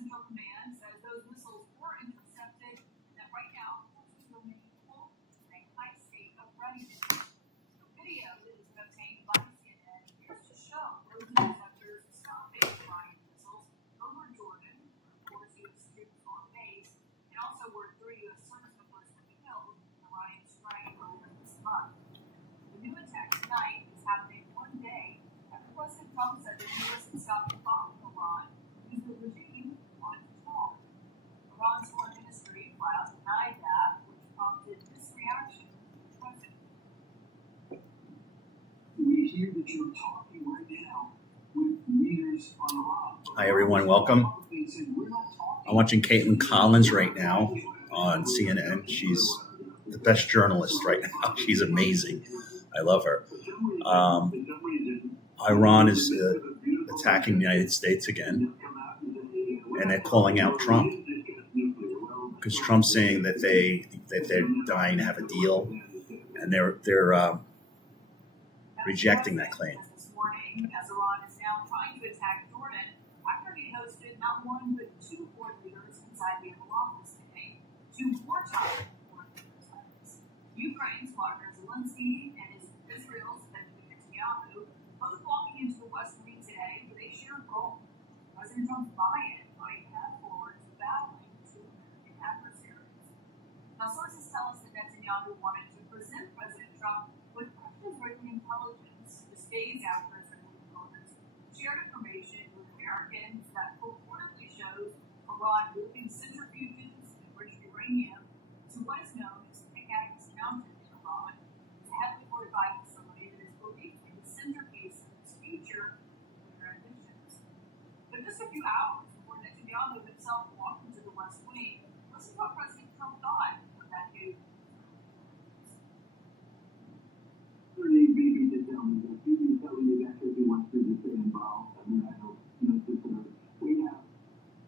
Presidential Command says those missiles were intercepted, and that right now forces remain full in a high state of readiness. The video that has been obtained by CNN appears to show those interceptors stopping Iranian missiles over Jordan, where 4 U.S. troops on base, and also where 3 U.S. service members were killed in an Iranian strike earlier this month. The new attack tonight is happening one day after President Trump said the U.S. had stopped bombing Iran because the regime wanted to talk. Iran's foreign ministry filed denied that, which prompted this reaction from the president. We hear that you're talking right now with leaders on Iran. Hi, everyone. Welcome. I'm watching Caitlin Collins right now on CNN. She's the best journalist right now. She's amazing. I love her. Iran is attacking the United States again, and they're calling out Trump because Trump's saying that they're dying to have a deal, and they're rejecting that claim. This morning, as Iran is now trying to attack Jordan after he hosted not one but 2 foreign leaders inside the Oval Office today. 2 wartime foreign leaders. Ukraine's Vladimir Zelensky and Israel's Benjamin Netanyahu both walking into the West Wing today with a shared goal: President Trump's buy-in on a path forward to battling 2 American adversaries. Now, sources tell us that Netanyahu wanted to present President Trump with Russian intelligence just days after his opponents shared information with Americans that purportedly shows Iran moving centrifuges and enriched uranium to what is known as Pickaxe Mountain in Iran. It's a heavily fortified facility that is believed to be the centerpiece of its future nuclear ambitions. But just a few hours before Netanyahu himself walked into the West Wing, listen to what President Trump thought of that news. Bibi did tell me that. Bibi is telling me that because he wants to stay involved. I mean, I don't know we have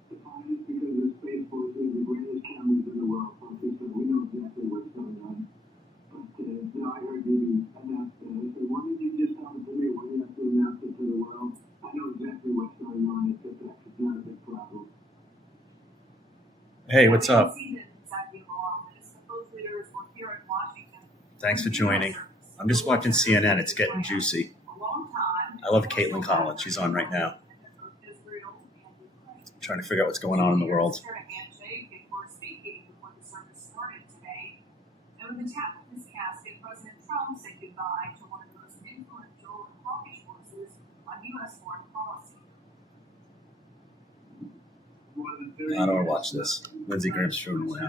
the finest because the Space Force is the greatest cameras in the world. So we know exactly what's going on. But I heard Bibi announce that. I said, why did you just tell it to me? Why do you have to announce it to the world? I know exactly what's going on. It's just that it's not a big problem. Hey, what's up? Both leaders were here in Washington. Thanks for joining. I'm just watching CNN. It's getting juicy. I love Caitlin Collins. She's on right now. I'm trying to figure out what's going on in the world. And with the tap of his casket, President Trump said goodbye to one of the most influential and hawkish voices on U.S. foreign policy. I don't want to watch this. Lindsey Graham's shooting away.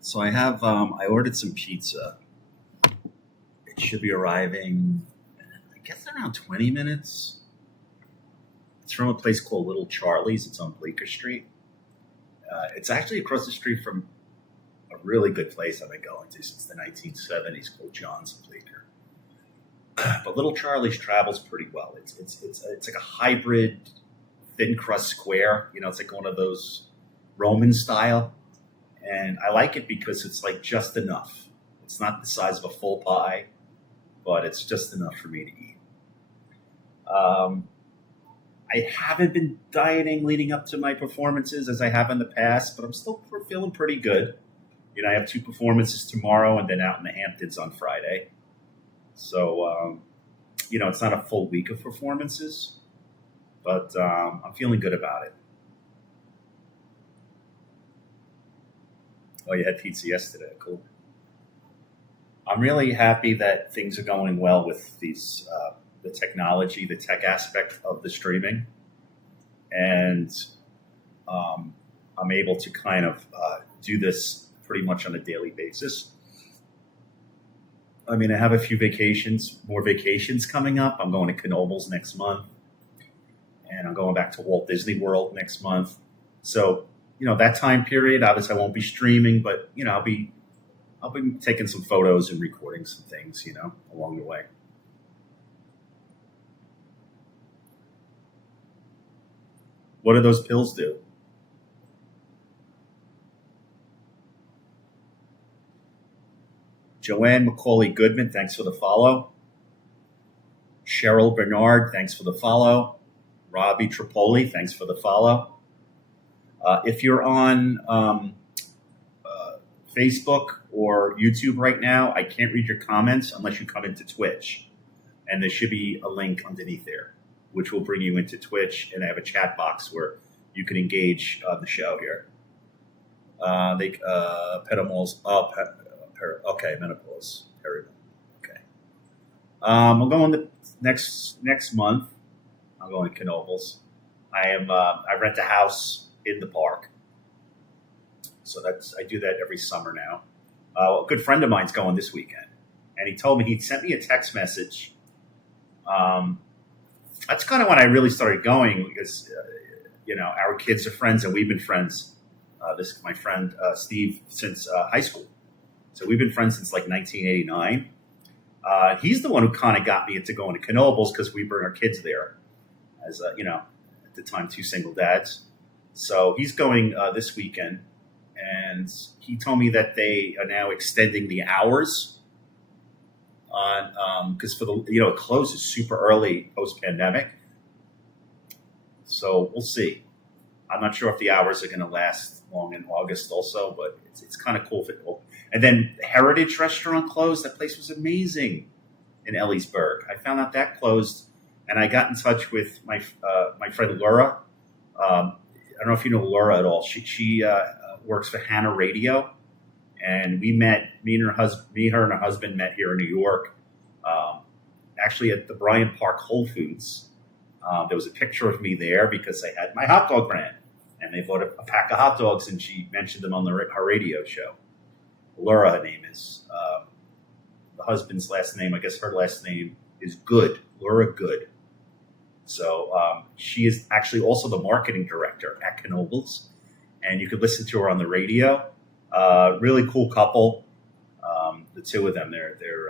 So I have, I ordered some pizza. It should be arriving, I guess, around 20 minutes. It's from a place called Little Charlie's. It's on Bleecker Street. It's actually across the street from a really good place I've been going to since the 1970s called John's and Bleecker. But Little Charlie's travels pretty well. It's like a hybrid thin crust square. You know, it's like one of those Roman style. And I like it because it's like just enough. It's not the size of a full pie, but it's just enough for me to eat. I haven't been dieting leading up to my performances as I have in the past, but I'm still feeling pretty good. You know, I have 2 performances tomorrow and then out in the Hamptons on Friday. So, you know, it's not a full week of performances, but I'm feeling good about it. Oh, you had pizza yesterday. Cool. I'm really happy that things are going well with these, the technology, the tech aspect of the streaming. And I'm able to kind of do this pretty much on a daily basis. I mean, I have a few more vacations coming up. I'm going to Knoebels next month. And I'm going back to Walt Disney World next month. So, you know, that time period, obviously I won't be streaming, but, you know, I'll be taking some photos and recording some things, you know, along the way. What do those pills do? Joanne McCauley Goodman, thanks for the follow. Cheryl Bernard, thanks for the follow. Robbie Tripoli, thanks for the follow. If you're on Facebook or YouTube right now, I can't read your comments unless you come into Twitch. And there should be a link underneath there, which will bring you into Twitch. And I have a chat box where you can engage the show here. Pedimals. Okay, menopause. Okay. I'm going to next month. I'm going to Knoebels. I rent a house in the park, so I do that every summer now. A good friend of mine's going this weekend, and he told me he'd sent me a text message. That's kind of when I really started going because our kids are friends and we've been friends. My friend Steve since high school, so we've been friends since like 1989. He's the one who kind of got me into going to Knoebels because we bring our kids there, as at the time 2 single dads. So he's going this weekend, and he told me that they are now extending the hours on because for the it closes super early post pandemic. So we'll see. I'm not sure if the hours are going to last long in August also, but it's kind of cool if it will. And then Heritage Restaurant closed. That place was amazing in Ellisburg. I found out that closed, and I got in touch with my friend Laura. I don't know if you know Laura at all. She works for Hannah Radio, and we met. Her and her husband met here in New York, actually at the Bryant Park Whole Foods. There was a picture of me there because I had my hot dog brand, and they bought a pack of hot dogs, and she mentioned them on her radio show. Laura, her name is. The husband's last name, I guess her last name is Good, Laura Good. So she is actually also the marketing director at Knoebels, and you could listen to her on the radio. Really cool couple, the two of them. They're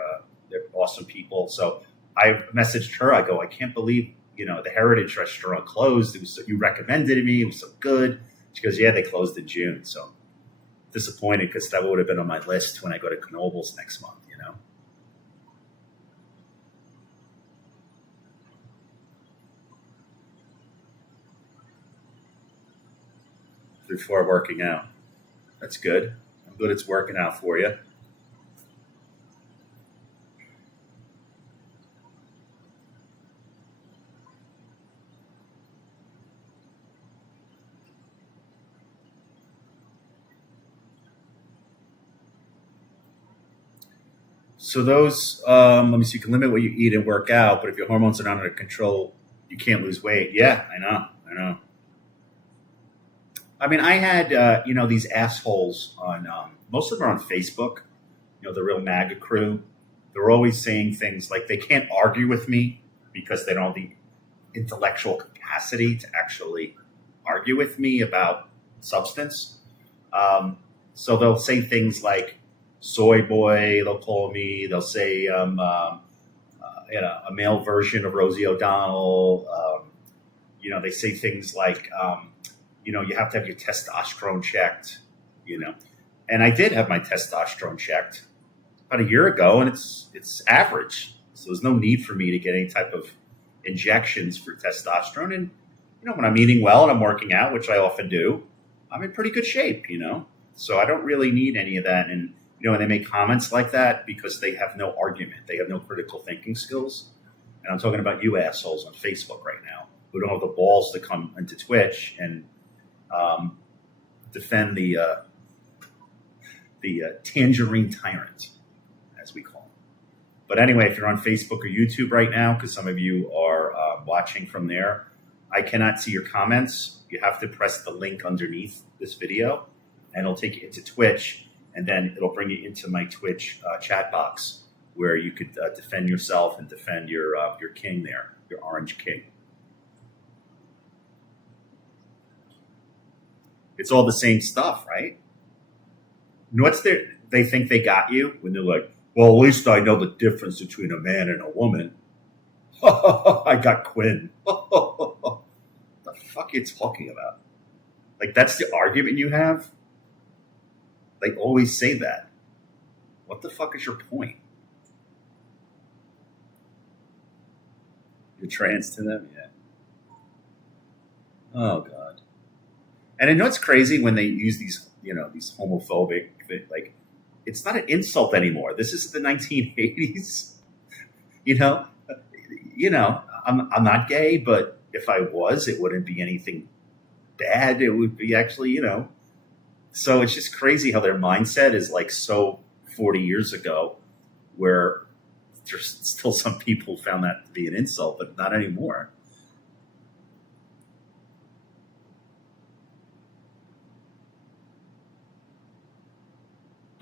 awesome people. So I messaged her. I go, I can't believe the Heritage Restaurant closed. You recommended it to me. It was so good. She goes, yeah, they closed in June. So disappointed because that would have been on my list when I go to Knoebels next month. Before working out. That's good. I'm good it's working out for you. So those, let me see, you can limit what you eat and work out, but if your hormones are not under control, you can't lose weight. Yeah, I know. I mean, I had, these assholes on, most of them are on Facebook, the real MAGA crew. They're always saying things like they can't argue with me because they don't have the intellectual capacity to actually argue with me about substance. So they'll say things like soy boy, they'll call me, they'll say, a male version of Rosie O'Donnell. They say things like, you have to have your testosterone checked, And I did have my testosterone checked about a year ago, and it's average. So there's no need for me to get any type of injections for testosterone. And, when I'm eating well and I'm working out, which I often do, I'm in pretty good shape, So I don't really need any of that. And, and they make comments like that because they have no argument. They have no critical thinking skills. And I'm talking about you assholes on Facebook right now who don't have the balls to come into Twitch and defend the tangerine tyrant, as we call him. But anyway, if you're on Facebook or YouTube right now, because some of you are watching from there, I cannot see your comments. You have to press the link underneath this video, and it'll take you into Twitch, and then it'll bring you into my Twitch chat box where you could defend yourself and defend your king there, your orange king. It's all the same stuff, right? What's they think they got you when they're like, well, at least I know the difference between a man and a woman. I got Quinn. The fuck are you talking about? Like, that's the argument you have? They always say that. What the fuck is your point? You're trans to them? Yeah. Oh, God. And I know it's crazy when they use these, these homophobic, like, it's not an insult anymore. This is the 1980s. You know, I'm not gay, but if I was, it wouldn't be anything bad. It would be actually, So it's just crazy how their mindset is like so 40 years ago, where there's still some people found that to be an insult, but not anymore.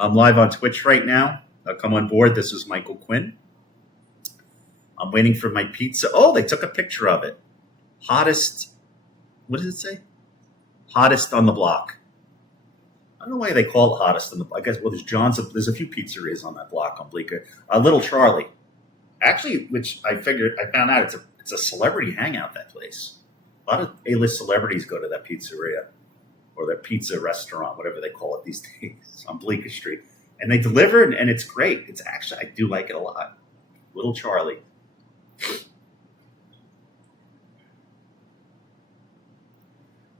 I'm live on Twitch right now. Come on board. This is Michael Quinn. I'm waiting for my pizza. Oh, they took a picture of it. Hottest, what does it say? Hottest on the block. I don't know why they call it hottest on the block. I guess, well, there's a few pizzerias on that block on Bleecker. Little Charlie. Actually, which I found out it's a celebrity hangout, that place. A lot of A-list celebrities go to that pizzeria or their pizza restaurant, whatever they call it these days, on Bleecker Street. And they deliver, and it's great. It's actually, I do like it a lot. Little Charlie.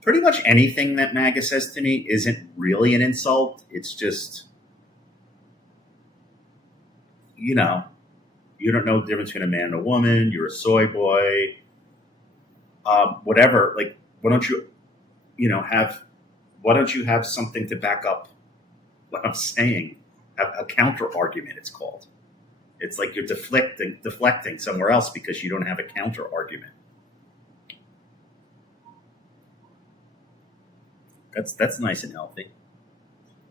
Pretty much anything that MAGA says to me isn't really an insult. It's just, you don't know the difference between a man and a woman. You're a soy boy, whatever. Like, why don't you have something to back up what I'm saying? Have a counter argument, it's called. It's like you're deflecting somewhere else because you don't have a counter argument. That's nice and healthy.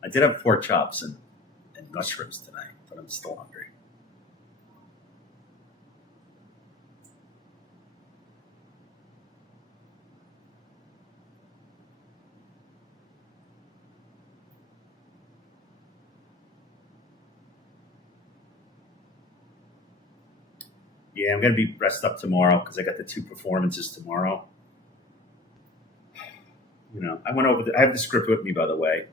I did have pork chops and mushrooms tonight, but I'm still hungry. Yeah, I'm going to be rest up tomorrow because I got the 2 performances tomorrow. I went over. I have the script with me, by the way,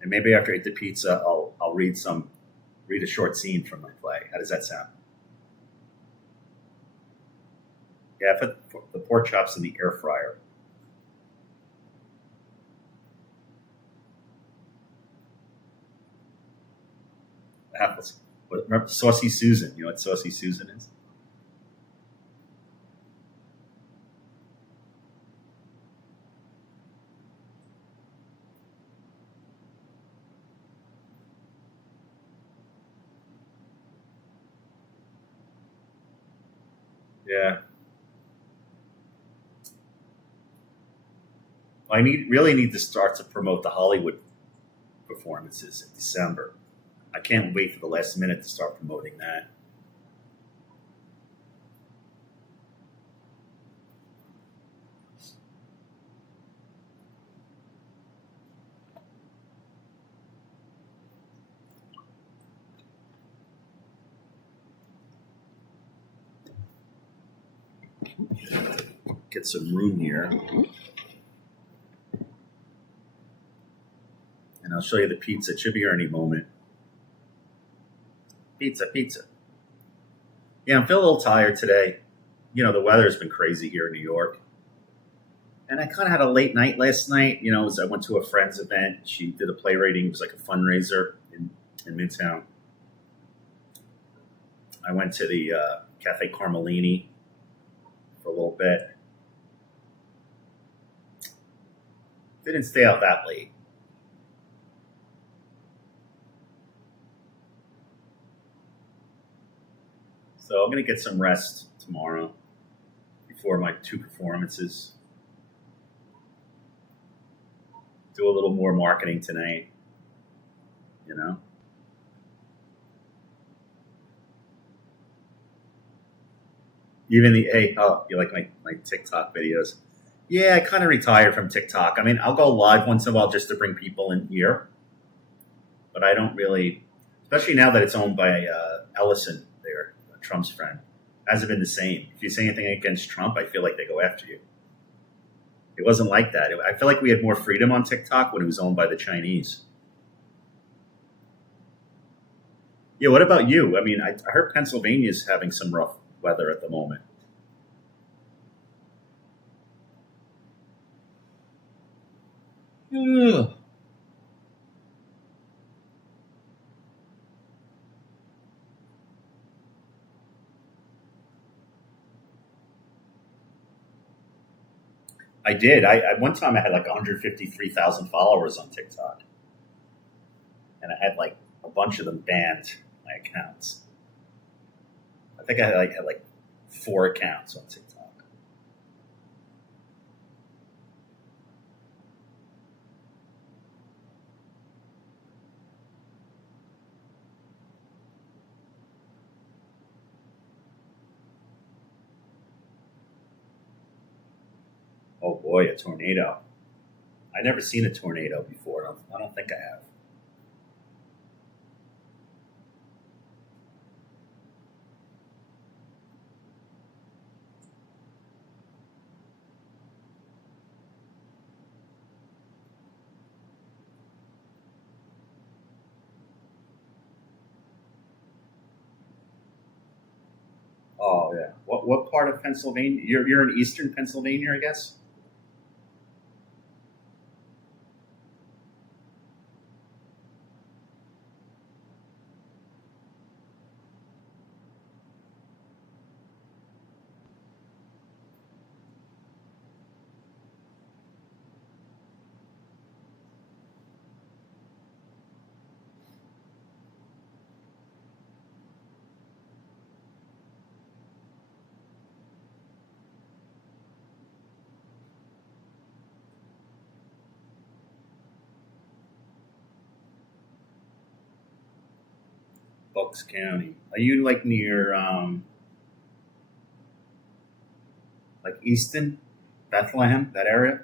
and maybe after I eat the pizza, I'll read a short scene from my play. How does that sound? Yeah, I put the pork chops in the air fryer. Apples. Remember Saucy Susan? You know what Saucy Susan is? Yeah. I really need to start to promote the Hollywood performances in December. I can't wait for the last minute to start promoting that. Get some room here. And I'll show you the pizza. It should be here any moment. Pizza. Yeah, I'm feeling a little tired today. The weather's been crazy here in New York. And I kind of had a late night last night. As I went to a friend's event. She did a playwriting. It was like a fundraiser in Midtown. I went to the Cafe Carmelini for a little bit. Didn't stay out that late. So I'm going to get some rest tomorrow before my 2 performances. Do a little more marketing tonight, Even you like my TikTok videos? Yeah, I kind of retired from TikTok. I mean, I'll go live once in a while just to bring people in here. But I don't really, especially now that it's owned by Ellison there, Trump's friend. Hasn't been the same. If you say anything against Trump, I feel like they go after you. It wasn't like that. I feel like we had more freedom on TikTok when it was owned by the Chinese. Yeah, what about you? I mean, I heard Pennsylvania's having some rough weather at the moment. Ugh. I did. I one time I had like 153,000 followers on TikTok, and I had like a bunch of them banned my accounts. I think I had like 4 accounts on TikTok. Oh boy, a tornado! I never seen a tornado before. I don't think I have. Oh yeah. What part of Pennsylvania? You're in Eastern Pennsylvania, I guess. Bucks County. Are you like near like Easton, Bethlehem, that area?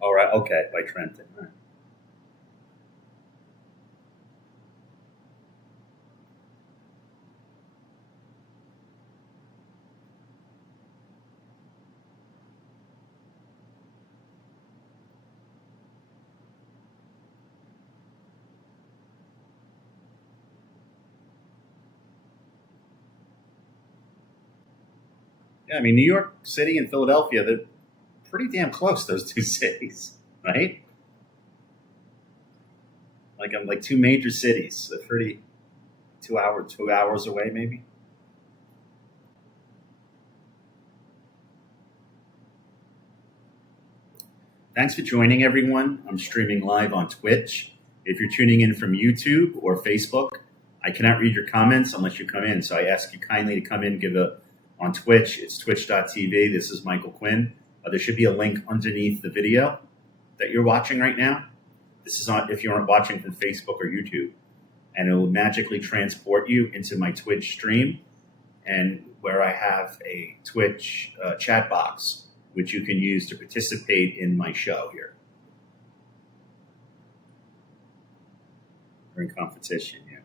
All right. Okay, by Trenton. All right. Yeah, I mean New York City and Philadelphia, they're pretty damn close. Those two cities, right? Like I'm like two major cities. They're pretty 2 hours away, maybe. Thanks for joining, everyone. I'm streaming live on Twitch. If you're tuning in from YouTube or Facebook, I cannot read your comments unless you come in. So I ask you kindly to come in, on Twitch. It's twitch.tv. This is Michael Quinn. There should be a link underneath the video that you're watching right now. This is on if you aren't watching from Facebook or YouTube. And it will magically transport you into my Twitch stream, and where I have a Twitch chat box, which you can use to participate in my show here. We're in competition, yeah.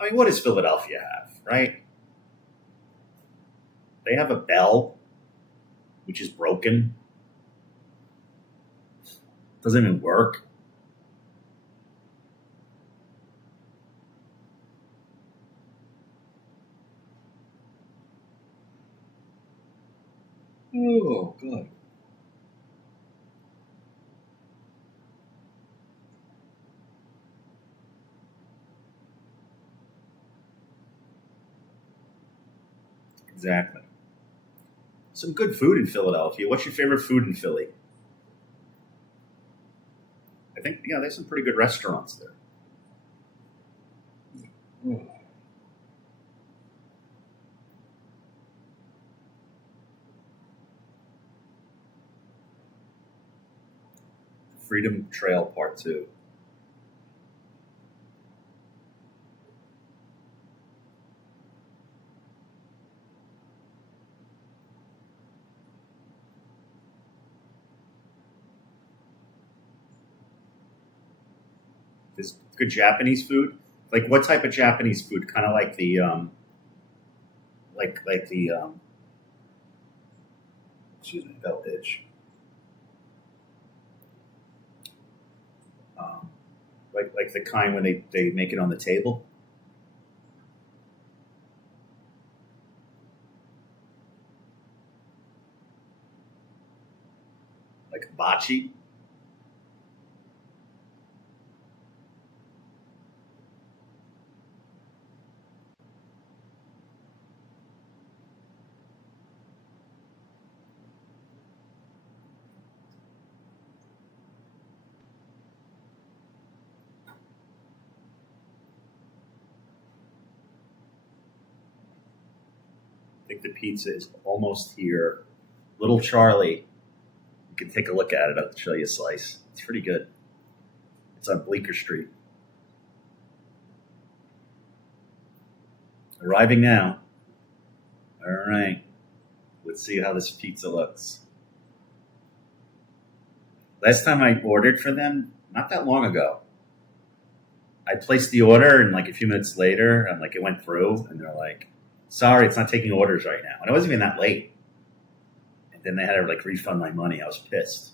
I mean, what does Philadelphia have, right? They have a bell, which is broken. Doesn't even work. Oh, good. Exactly. Some good food in Philadelphia. What's your favorite food in Philly? I think, yeah, there's some pretty good restaurants there. Mm. Freedom Trail Part 2. There's good Japanese food. Like what type of Japanese food? Kind of like the Excuse me, bell pitch. Like the kind when they make it on the table. Like hibachi. I think the pizza is almost here. Little Charlie, you can take a look at it. I'll show you a slice. It's pretty good. It's on Bleecker Street. Arriving now. All right. Let's see how this pizza looks. Last time I ordered for them, not that long ago, I placed the order and like a few minutes later, I'm like, it went through and they're like, sorry, it's not taking orders right now. And it wasn't even that late. And then they had to like refund my money. I was pissed.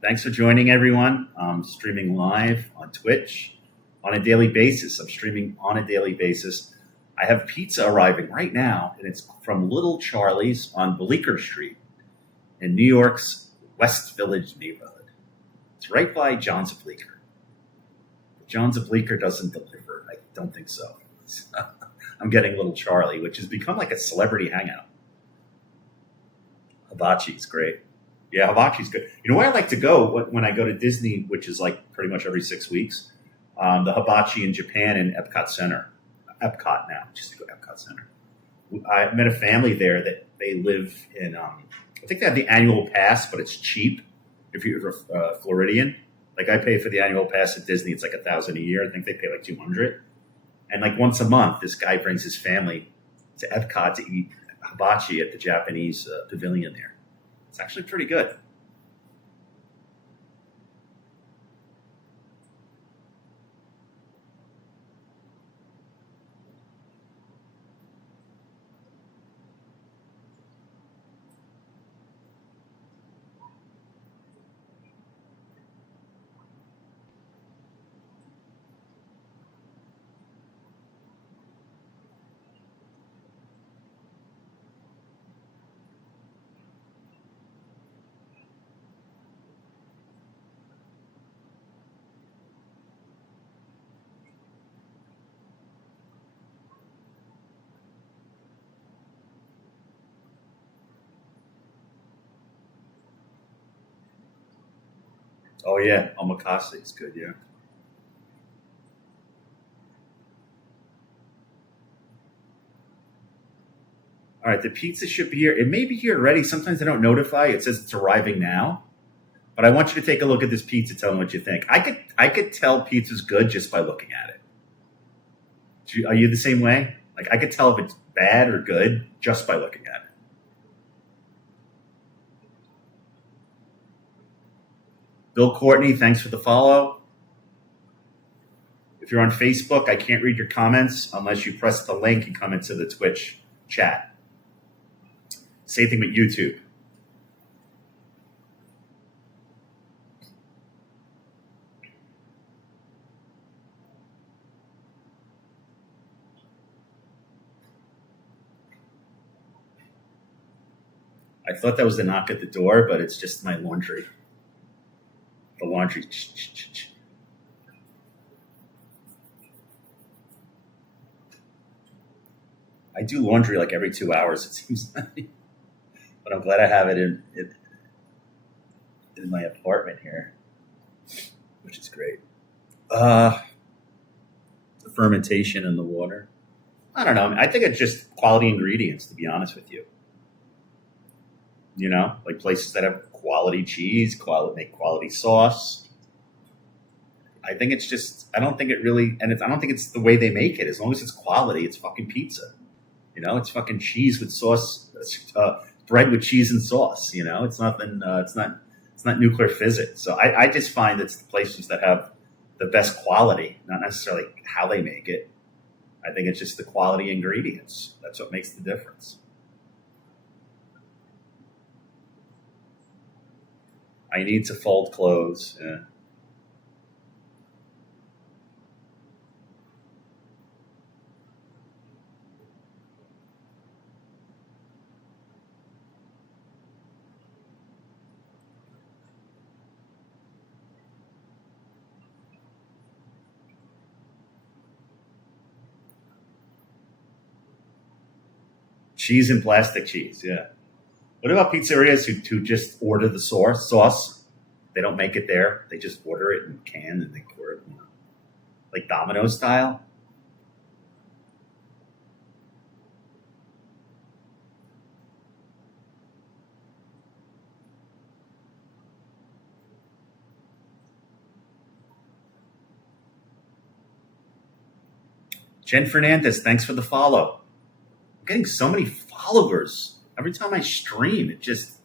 Thanks for joining, everyone. I'm streaming live on Twitch on a daily basis. I'm streaming on a daily basis. I have pizza arriving right now, and it's from Little Charlie's on Bleecker Street in New York's West Village neighborhood. It's right by John's of Bleecker. John's of Bleecker doesn't deliver. I don't think so. I'm getting Little Charlie, which has become like a celebrity hangout. Hibachi's great. Yeah, hibachi's good. You know where I like to go when I go to Disney, which is like pretty much every 6 weeks? The hibachi in Japan in Epcot Center. Epcot now, just to go to Epcot Center. I met a family there that they live in, I think they have the annual pass, but it's cheap if you're a Floridian. Like I pay for the annual pass at Disney. It's like $1,000 a year. I think they pay like $200. And like once a month, this guy brings his family to Epcot to eat hibachi at the Japanese pavilion there. It's actually pretty good. Oh yeah, omakase is good. Yeah. All right, the pizza should be here. It may be here already. Sometimes they don't notify. It says it's arriving now. But I want you to take a look at this pizza. Tell me what you think. I could tell pizza's good just by looking at it. Are you the same way? Like I could tell if it's bad or good just by looking at it. Bill Courtney, thanks for the follow. If you're on Facebook, I can't read your comments unless you press the link and come into the Twitch chat. Same thing with YouTube. I thought that was the knock at the door, but it's just my laundry. The laundry. I do laundry like every 2 hours, it seems like. But I'm glad I have it in my apartment here, which is great. The fermentation in the water. I don't know. I think it's just quality ingredients, to be honest with you. You know, like places that have quality cheese, make quality sauce. I think it's just, I don't think it really, and I don't think it's the way they make it. As long as it's quality, it's fucking pizza. You know, it's fucking cheese with sauce, bread with cheese and sauce. You know, it's nothing. It's not nuclear physics. So I just find it's the places that have the best quality, not necessarily how they make it. I think it's just the quality ingredients. That's what makes the difference. I need to fold clothes. Yeah. Cheese and plastic cheese, yeah. What about pizzerias who just order the sauce? They don't make it there. They just order it in can and they pour it, like Domino's style. Jen Fernandez, thanks for the follow. I'm getting so many followers. Every time I stream, it just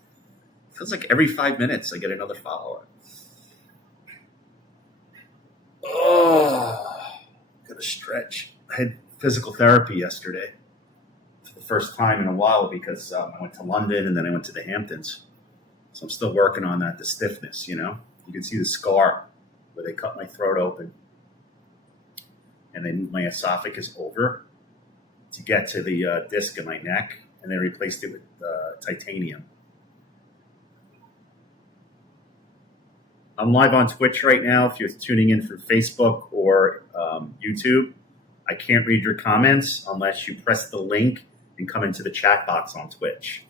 feels like every 5 minutes I get another follower. Oh, gotta stretch. I had physical therapy yesterday for the first time in a while because I went to London and then I went to the Hamptons. So I'm still working on that, the stiffness, You can see the scar where they cut my throat open and they moved my esophagus over to get to the disc in my neck, and they replaced it with titanium. I'm live on Twitch right now. If you're tuning in from Facebook or YouTube, I can't read your comments unless you press the link and come into the chat box on Twitch.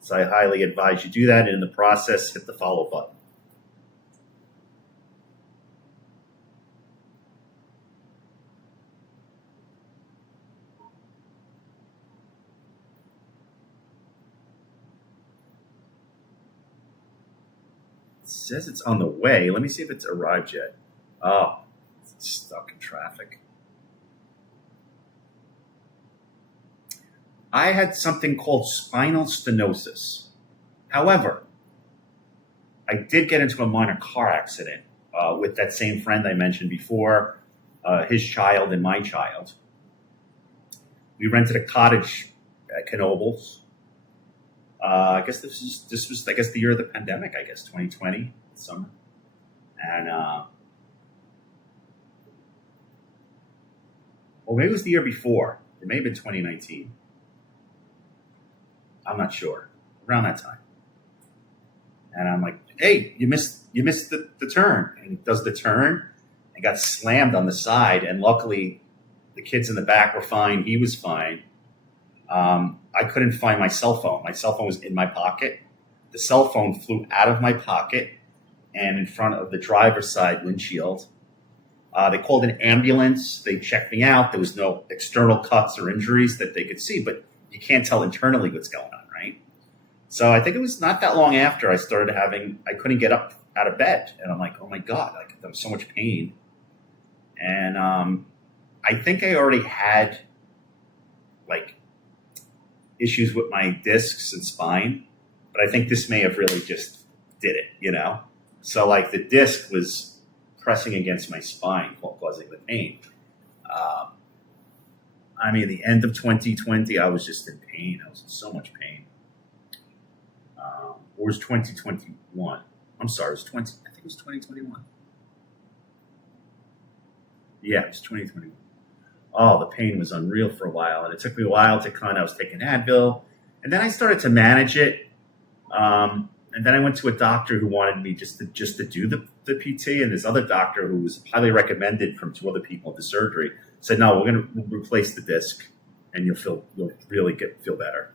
So I highly advise you do that, and in the process, hit the follow button. It says it's on the way. Let me see if it's arrived yet. Oh, it's stuck in traffic. I had something called spinal stenosis. However, I did get into a minor car accident with that same friend I mentioned before, his child and my child. We rented a cottage at Knoebels. I guess this was the year of the pandemic, 2020 summer. And maybe it was the year before. It may have been 2019. I'm not sure. Around that time. And I'm like, hey, you missed the turn. And he does the turn and got slammed on the side. And luckily, the kids in the back were fine. He was fine. I couldn't find my cell phone. My cell phone was in my pocket. The cell phone flew out of my pocket and in front of the driver's side windshield. They called an ambulance. They checked me out. There was no external cuts or injuries that they could see, but you can't tell internally what's going on, right? So I think it was not that long after I started I couldn't get up out of bed. And I'm like, oh my God, there was so much pain. And I think I already had issues with my discs and spine, but I think this may have really just did it, So the disc was pressing against my spine, causing the pain. The end of 2020, I was just in pain. I was in so much pain. Or was 2021? I'm sorry, I think it was 2021. Yeah, it was 2021. Oh, the pain was unreal for a while. And it took me a while I was taking Advil. And then I started to manage it. And then I went to a doctor who wanted me just to do the PT. And this other doctor who was highly recommended from 2 other people at the surgery said, no, we're going to replace the disc and you'll really feel better.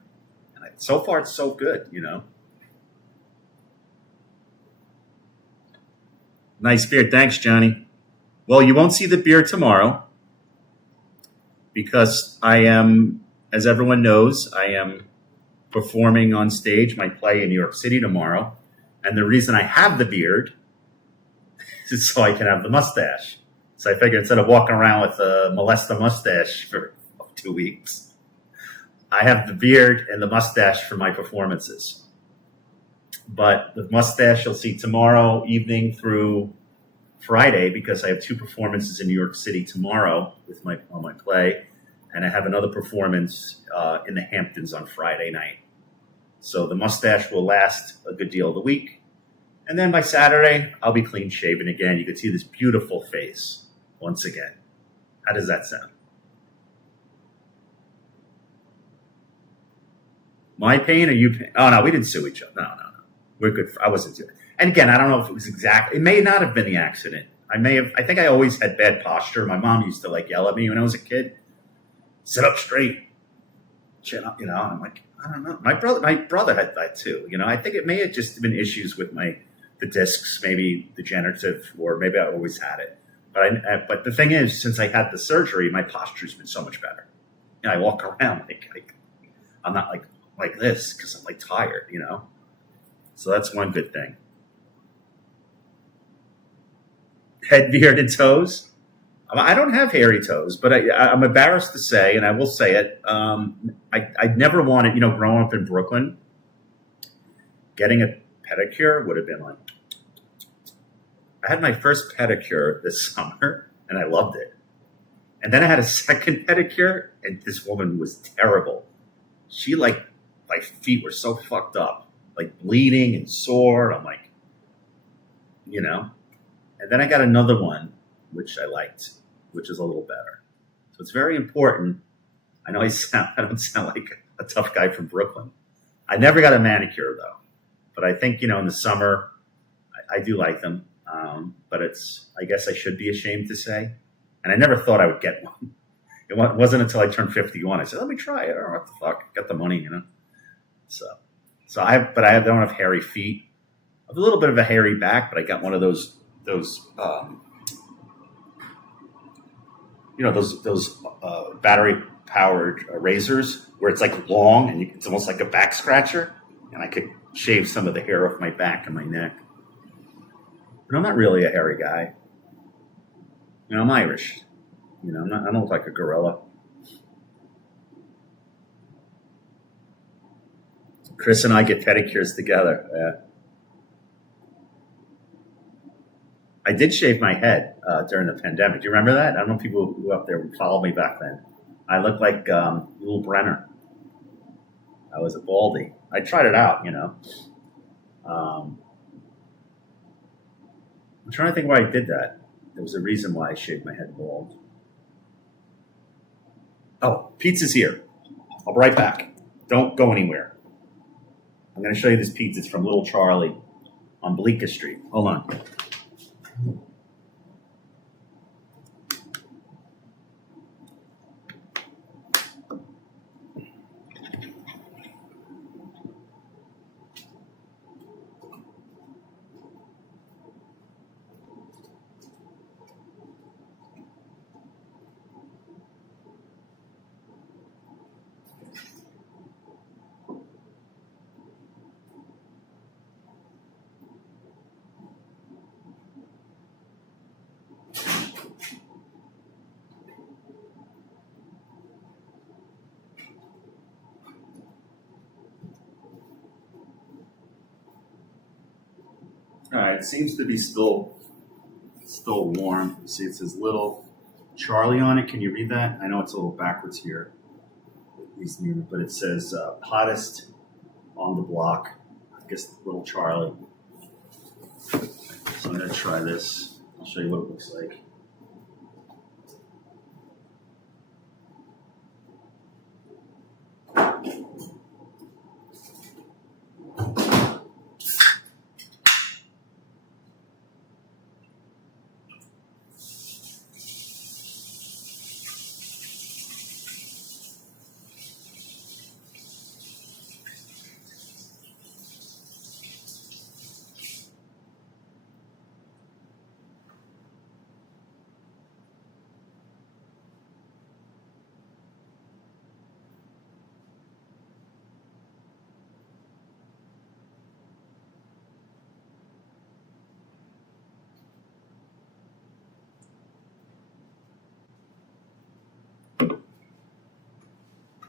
And so far, it's so good, Nice beard. Thanks, Johnny. Well, you won't see the beard tomorrow because I am, as everyone knows, I am performing on stage my play in New York City tomorrow. And the reason I have the beard is so I can have the mustache. So I figured instead of walking around with a molesta mustache for 2 weeks, I have the beard and the mustache for my performances. But the mustache you'll see tomorrow evening through Friday because I have 2 performances in New York City tomorrow on my play. and I have another performance in the Hamptons on Friday night. So the mustache will last a good deal of the week. And then by Saturday, I'll be clean shaven again. You can see this beautiful face once again. How does that sound? My pain or you pain? Oh, no, we didn't sue each other. No. We're good. I wasn't doing it. And again, I don't know if it was exactly, it may not have been the accident. I think I always had bad posture. My mom used to like yell at me when I was a kid. Sit up straight. Chin up, and I'm like, I don't know. My brother had that too. I think it may have just been issues with the discs, maybe degenerative, or maybe I always had it. But the thing is, since I had the surgery, my posture's been so much better. I walk around like I'm not like this because I'm like tired, So that's one good thing. Head, beard, and toes. I don't have hairy toes, but I'm embarrassed to say, and I will say it. I never wanted, growing up in Brooklyn, getting a pedicure would have been like. I had my first pedicure this summer, and I loved it. And then I had a second pedicure, and this woman was terrible. She my feet were so fucked up, like bleeding and sore. I'm like, And then I got another one, which I liked, which is a little better. So it's very important. I know I don't sound like a tough guy from Brooklyn. I never got a manicure though, but I think, in the summer, I do like them. But I guess I should be ashamed to say. And I never thought I would get one. It wasn't until I turned 51. I said, let me try it. I don't know what the fuck. Got the money, So I don't have hairy feet. I have a little bit of a hairy back, but I got one of those battery powered razors where it's like long and it's almost like a back scratcher, and I could shave some of the hair off my back and my neck. But I'm not really a hairy guy. I'm Irish. I don't look like a gorilla. Chris and I get pedicures together. Yeah. I did shave my head during the pandemic. Do you remember that? I don't know if people who up there followed me back then. I looked like Lil Brenner. I was a baldy. I tried it out, I'm trying to think why I did that. There was a reason why I shaved my head bald. Oh, pizza's here. I'll be right back. Don't go anywhere. I'm going to show you this pizza. It's from Little Charlie on Bleecker Street. Hold on. All right, it seems to be still warm. You see, it says Little Charlie on it. Can you read that? I know it's a little backwards here, but it says hottest on the block. I guess Little Charlie. So I'm going to try this. I'll show you what it looks like.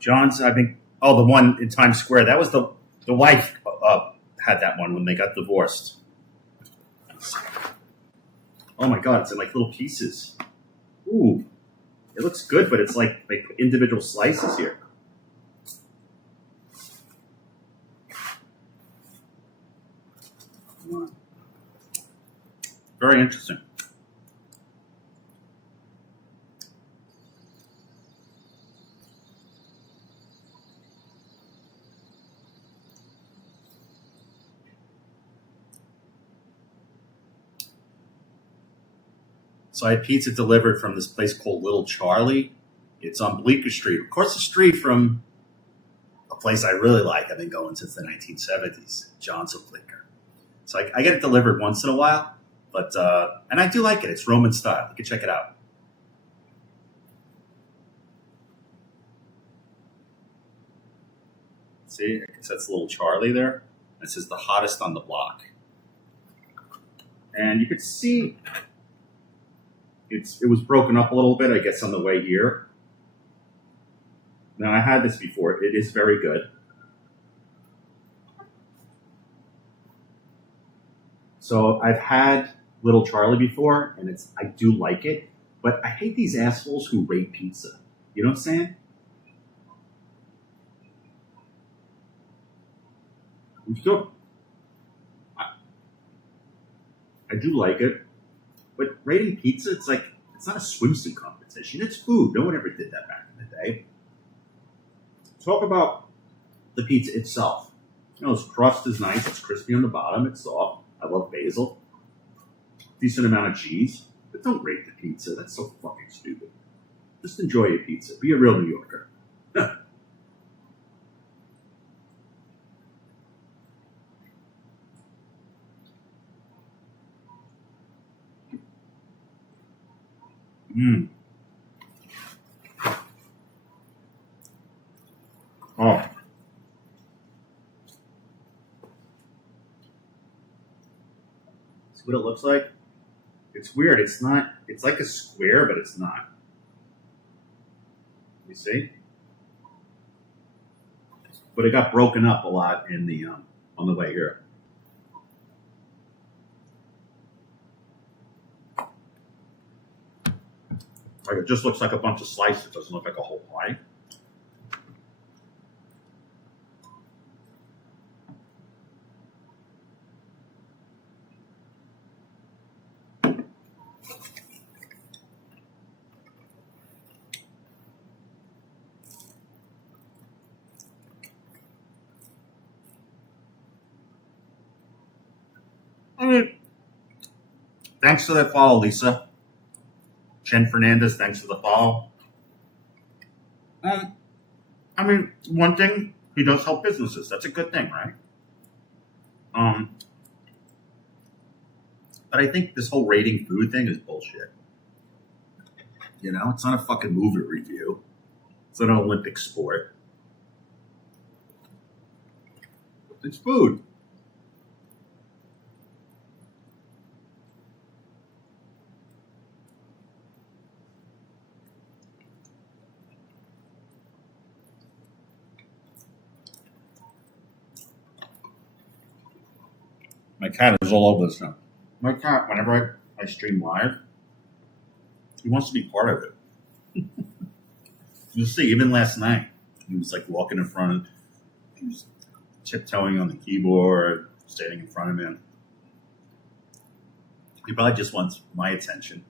John's, the one in Times Square. That was the wife had that one when they got divorced. Oh my God, it's in like little pieces. Ooh, It looks good, but it's like they put individual slices here. Very interesting. So I had pizza delivered from this place called Little Charlie. It's on Bleecker Street, across the street from a place I really like. I've been going since the 1970s, John's of Bleecker. So I get it delivered once in a while, but and I do like it. It's Roman style. You can check it out. See, I guess that's Little Charlie there. It says the hottest on the block, and you could see. It was broken up a little bit, I guess, on the way here. Now, I had this before. It is very good. So I've had Little Charlie before, and I do like it, but I hate these assholes who rate pizza. You know what I'm saying? I do like it. But rating pizza, it's not a swimsuit competition. It's food. No one ever did that back in the day. Talk about the pizza itself. Its crust is nice. It's crispy on the bottom. It's soft. I love basil. Decent amount of cheese. But don't rate the pizza. That's so fucking stupid. Just enjoy your pizza. Be a real New Yorker. Oh. See what it looks like? It's weird. It's not. It's like a square, but it's not. You see? But it got broken up a lot in the on the way here. Like it just looks like a bunch of slices. It doesn't look like a whole pie. I mean, thanks for the follow, Lisa. Chen Fernandez, thanks for the follow. I mean, one thing, he does help businesses. That's a good thing, right? But I think this whole rating food thing is bullshit. It's not a fucking movie review. It's not an Olympic sport. It's food. My cat is all over this now. My cat, whenever I stream live, he wants to be part of it. You'll see, even last night, he was like walking in front, he was tiptoeing on the keyboard, standing in front of me. He probably just wants my attention.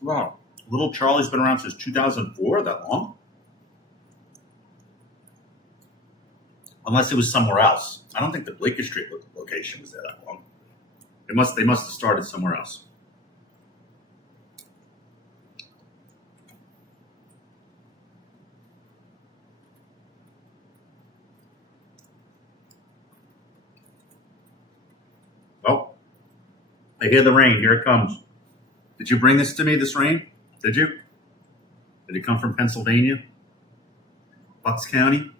Wow. Little Charlie's been around since 2004, that long? Unless it was somewhere else. I don't think the Bleecker Street location was there that long. They must have started somewhere else. I hear the rain. Here it comes. Did you bring this to me, this rain? Did you? Did it come from Pennsylvania? Bucks County?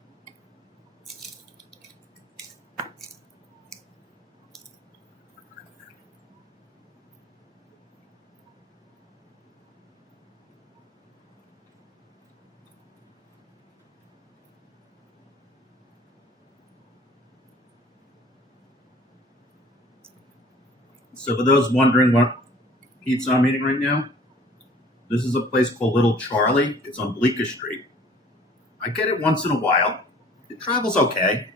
So for those wondering what pizza I'm eating right now, this is a place called Little Charlie. It's on Bleecker Street. I get it once in a while. It travels okay.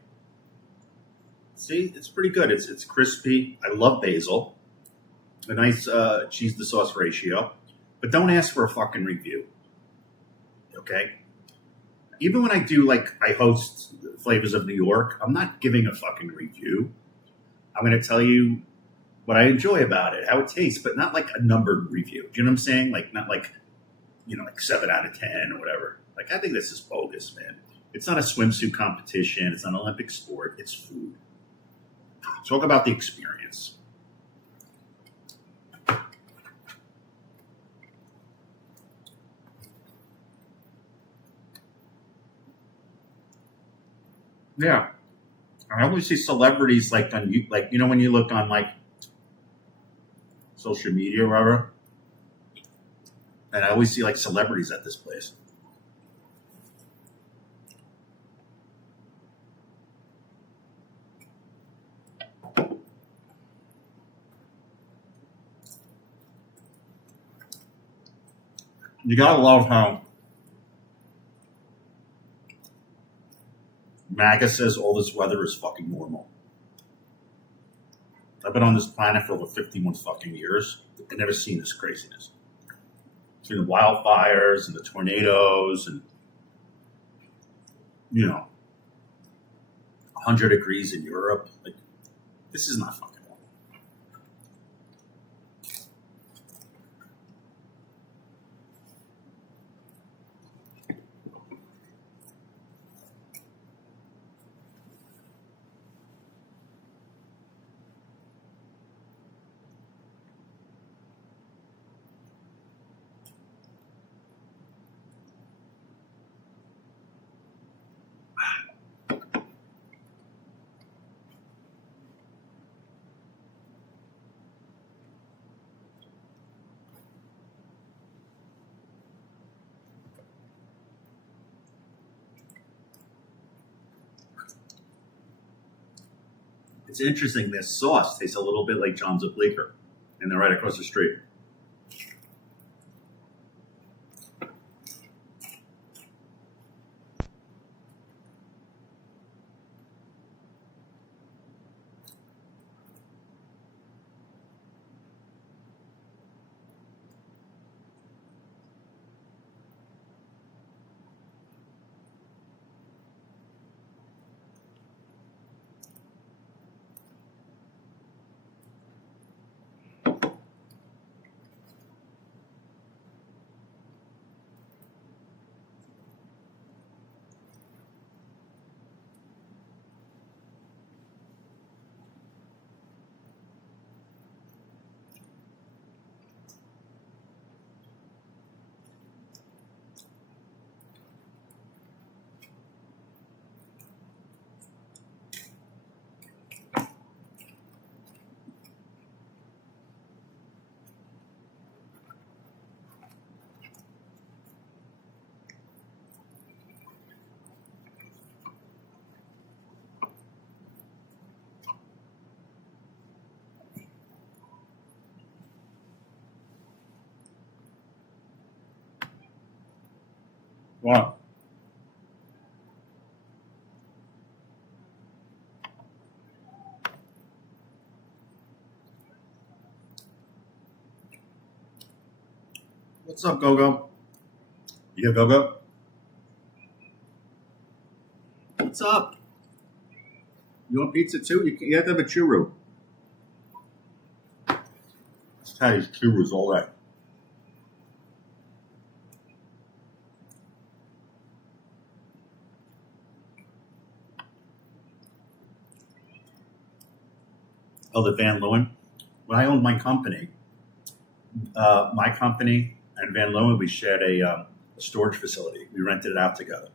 See, it's pretty good. It's crispy. I love basil. A nice cheese to sauce ratio. But don't ask for a fucking review. Okay? Even when I host Flavors of New York, I'm not giving a fucking review. I'm going to tell you what I enjoy about it, how it tastes, but not like a numbered review. Do you know what I'm saying? Not like 7 out of 10 or whatever. I think this is bogus, man. It's not a swimsuit competition. It's not an Olympic sport. It's food. Talk about the experience. Yeah. I always see celebrities when you look on social media or whatever, and I always see celebrities at this place. You gotta love how MAGA says all this weather is fucking normal. I've been on this planet for over 51 fucking years. I've never seen this craziness. Seen the wildfires and the tornadoes and 100 degrees in Europe. This is not fucking normal. It's interesting. This sauce tastes a little bit like John's at Bleecker, and they're right across the street. Wow. What's up, Go-Go? You Go-Go? What's up? You want pizza too? You have to have a churro. It's Patty's churros all that. Oh, the Van Leeuwen? when I owned my company and Van Loen, we shared a storage facility. We rented it out together.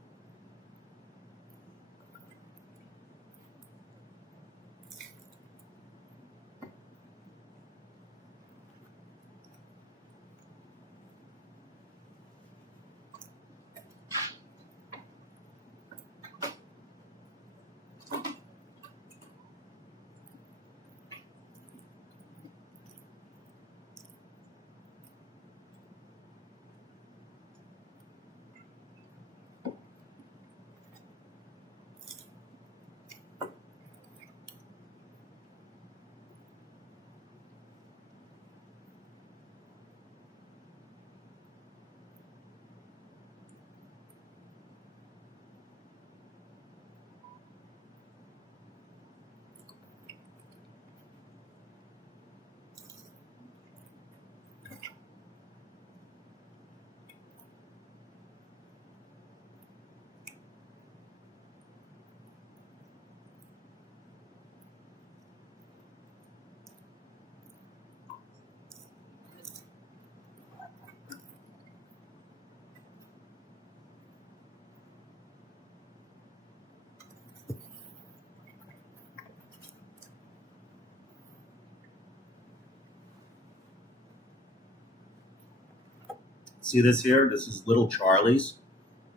See this here? This is Little Charlie's.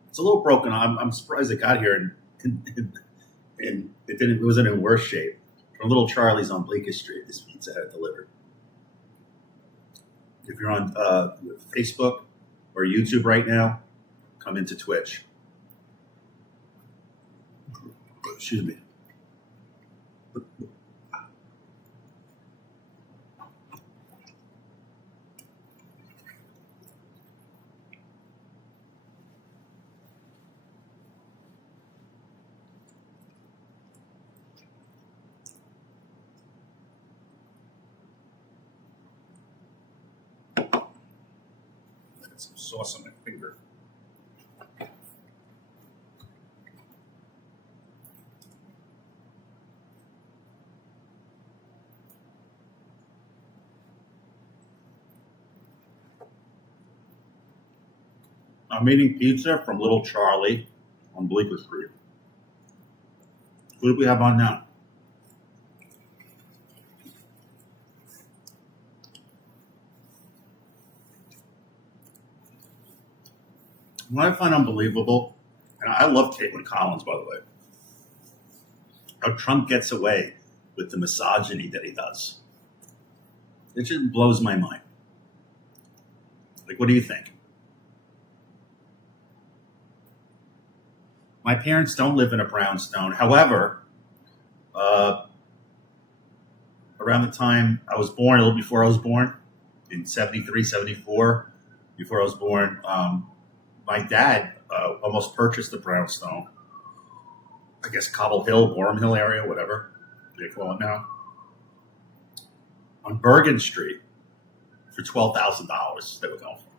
It's a little broken. I'm surprised it got here and it didn't. It wasn't in worse shape. From Little Charlie's on Bleecker Street, this pizza had it delivered. If you're on Facebook or YouTube right now, come into Twitch. Excuse me. Some sauce on my finger. I'm eating pizza from Little Charlie on Bleecker Street. What do we have on now? What I find unbelievable, and I love Caitlin Collins, by the way, how Trump gets away with the misogyny that he does. It just blows my mind. Like, what do you think? My parents don't live in a brownstone. However, around the time I was born, a little before I was born, in 73, 74, before I was born, my dad almost purchased the brownstone. I guess Cobble Hill, Gorham Hill area, whatever they call it now, on Bergen Street for $12,000. They were going for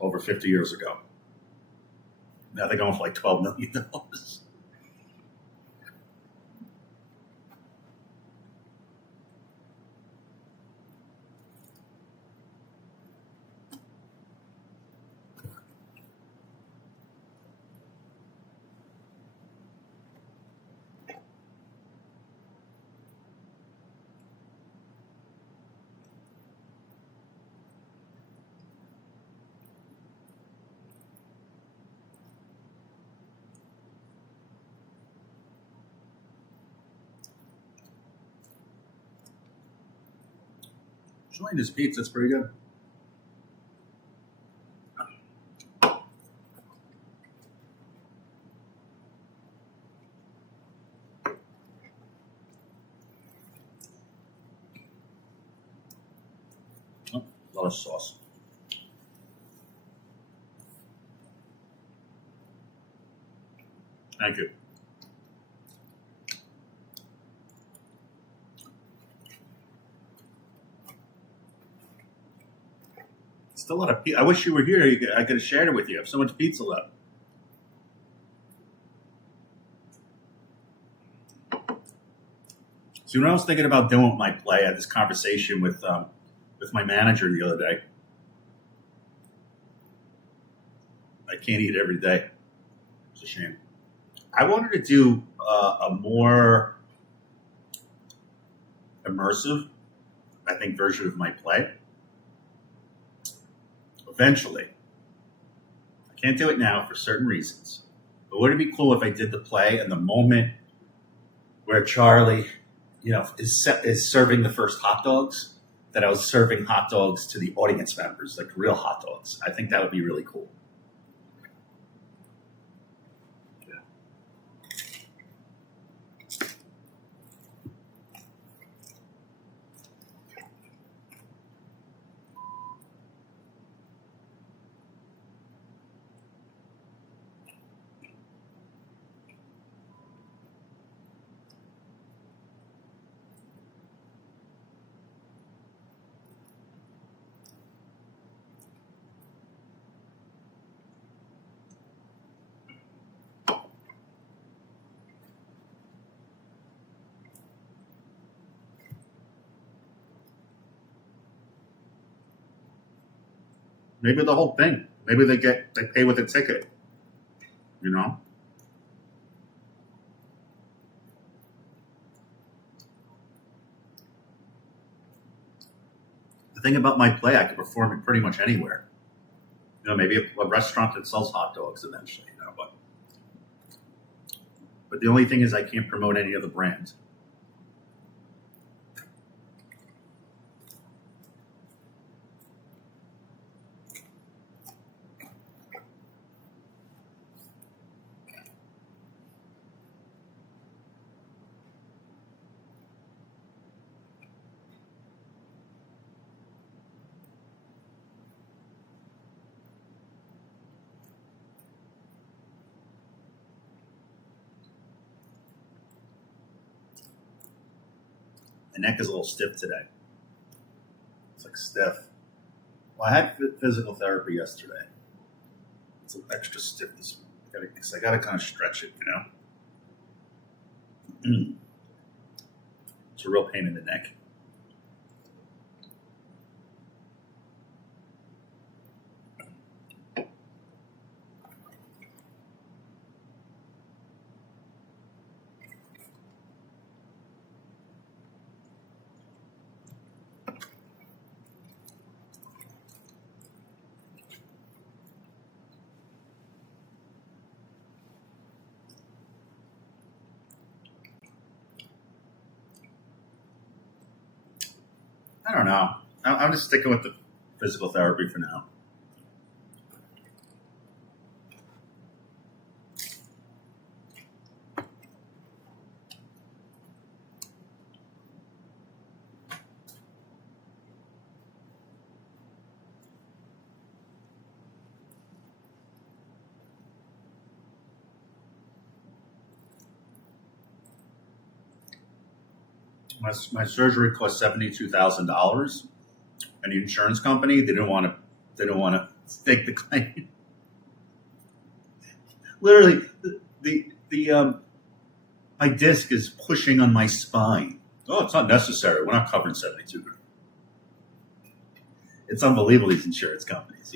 over 50 years ago. Now they're going for like $12 million. Enjoying this pizza, it's pretty good. Oh, a lot of sauce. Thank you. Still a lot of pizza. I wish you were here. I could have shared it with you. I have so much pizza left. So what I was thinking about doing with my play, I had this conversation with my manager the other day. I can't eat every day. It's a shame. I wanted to do a more immersive, I think, version of my play. Eventually. I can't do it now for certain reasons. But would it be cool if I did the play and the moment where Charlie, is serving the first hot dogs, that I was serving hot dogs to the audience members, like real hot dogs? I think that would be really cool. Maybe the whole thing. Maybe they pay with a ticket. The thing about my play, I could perform it pretty much anywhere. Maybe a restaurant that sells hot dogs eventually. But the only thing is I can't promote any other brand. My neck is a little stiff today. It's like stiff. Well, I had physical therapy yesterday. It's extra stiff this week. I got to kind of stretch it, It's a real pain in the neck. I don't know. I'm just sticking with the physical therapy for now. My surgery cost $72,000, and the insurance company didn't want to take the claim. Literally, the my disc is pushing on my spine. Oh, it's not necessary. We're not covering 72. It's unbelievable, these insurance companies.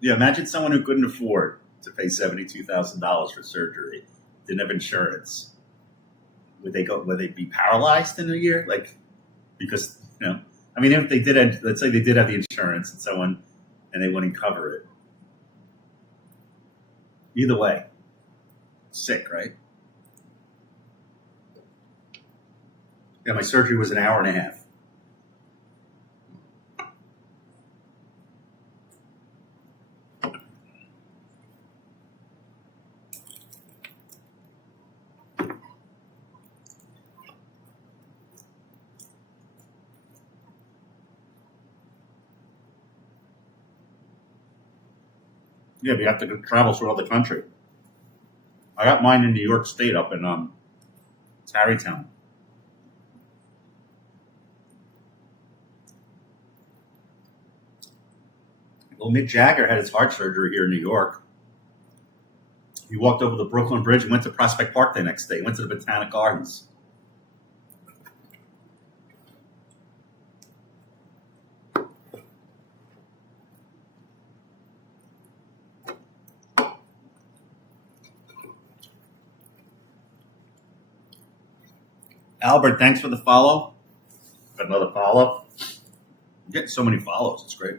Yeah, imagine someone who couldn't afford to pay $72,000 for surgery, didn't have insurance. Would they be paralyzed in a year? Because if they did, let's say they did have the insurance and they wouldn't cover it. Either way, sick, right? Yeah, my surgery was an hour and a half. Yeah, we have to travel throughout the country. I got mine in New York State, up in Tarrytown. Well, Mick Jagger had his heart surgery here in New York. He walked over the Brooklyn Bridge and went to Prospect Park the next day. He went to the Botanic Gardens. Albert, thanks for the follow. Got another follow. I'm getting so many follows. It's great.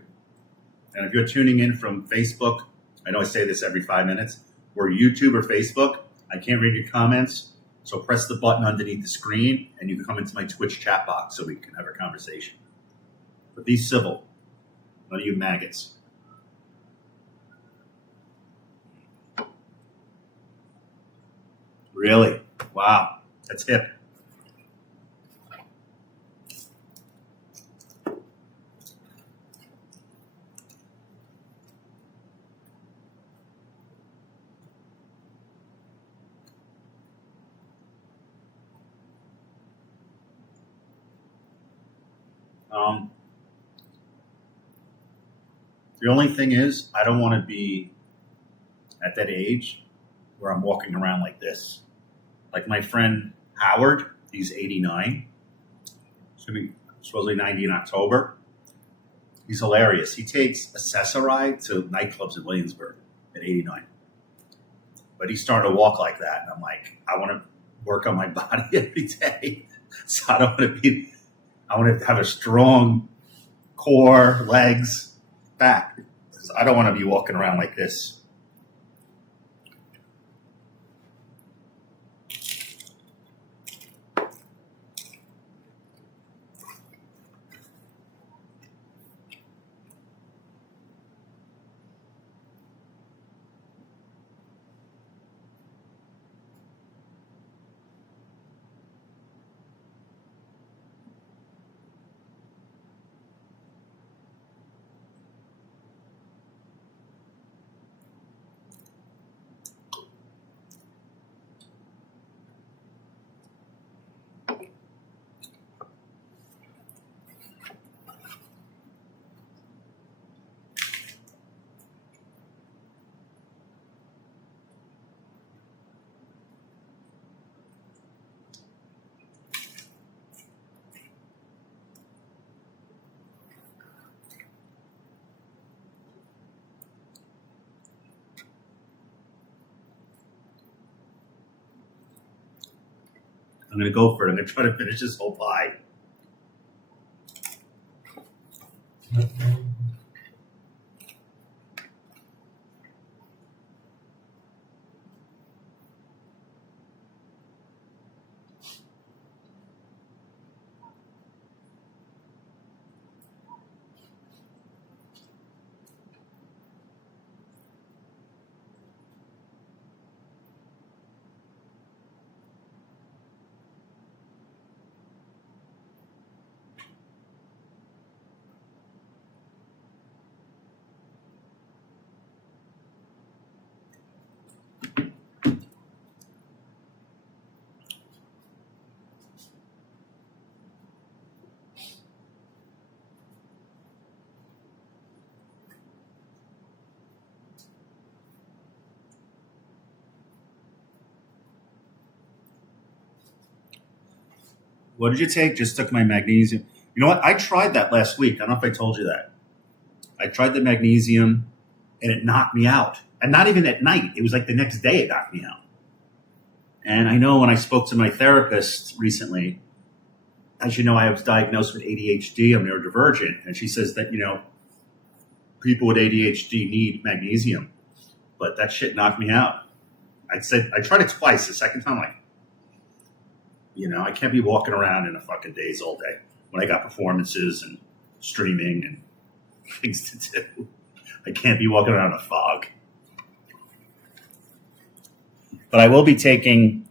And if you're tuning in from Facebook, I know I say this every 5 minutes, or YouTube or Facebook, I can't read your comments. So press the button underneath the screen and you can come into my Twitch chat box so we can have a conversation. But be civil. None of you maggots. Really? Wow. That's hip. The only thing is, I don't want to be at that age where I'm walking around like this. Like my friend Howard, he's 89. He's going to be supposedly 90 in October. He's hilarious. He takes Accessoride to nightclubs in Williamsburg at 89. But he's starting to walk like that. And I'm like, I want to work on my body every day. So I don't want to I want to have a strong core, legs, back. Because I don't want to be walking around like this. I'm going to go for it. I'm going to try to finish this whole pie. What did you take? Just took my magnesium. You know what? I tried that last week. I don't know if I told you that. I tried the magnesium and it knocked me out. And not even at night. It was like the next day it knocked me out. And I know when I spoke to my therapist recently, as you know, I was diagnosed with ADHD. I'm neurodivergent. And she says that, people with ADHD need magnesium. But that shit knocked me out. I tried it twice. The second time, I can't be walking around in a fucking daze all day when I got performances and streaming and things to do. I can't be walking around in a fog. But I will be taking,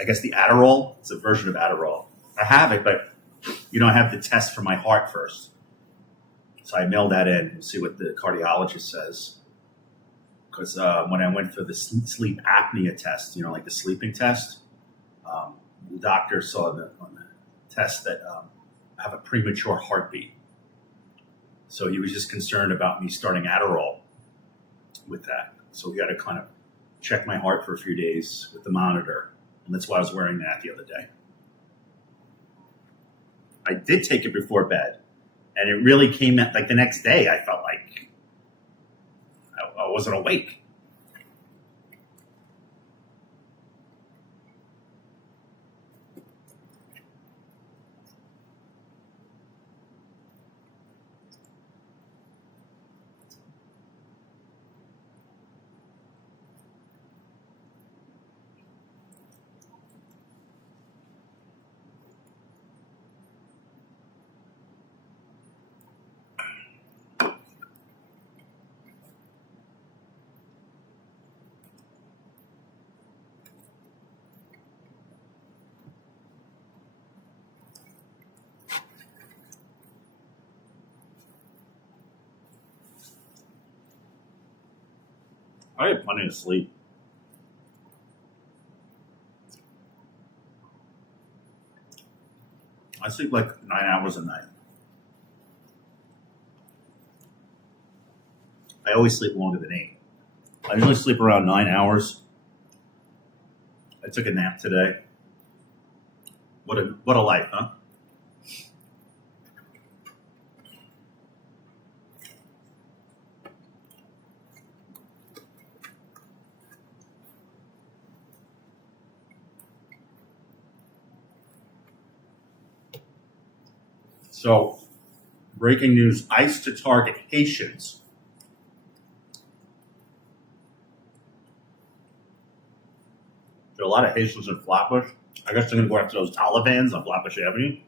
I guess, the Adderall. It's a version of Adderall. I have it, but, I have the test for my heart first. So I mailed that in. We'll see what the cardiologist says. Because when I went for the sleep apnea test, like the sleeping test, the doctor saw on the test that I have a premature heartbeat. So he was just concerned about me starting Adderall with that. So we got to kind of check my heart for a few days with the monitor. And that's why I was wearing that the other day. I did take it before bed. And it really came at like the next day. I felt like I wasn't awake. I had plenty of sleep. I sleep like 9 hours a night. I always sleep longer than 8. I usually sleep around 9 hours. I took a nap today. What a life, huh? So, breaking news, ICE to target Haitians. There are a lot of Haitians in Flatbush. I guess they're going to go after those Talibans on Flatbush Avenue.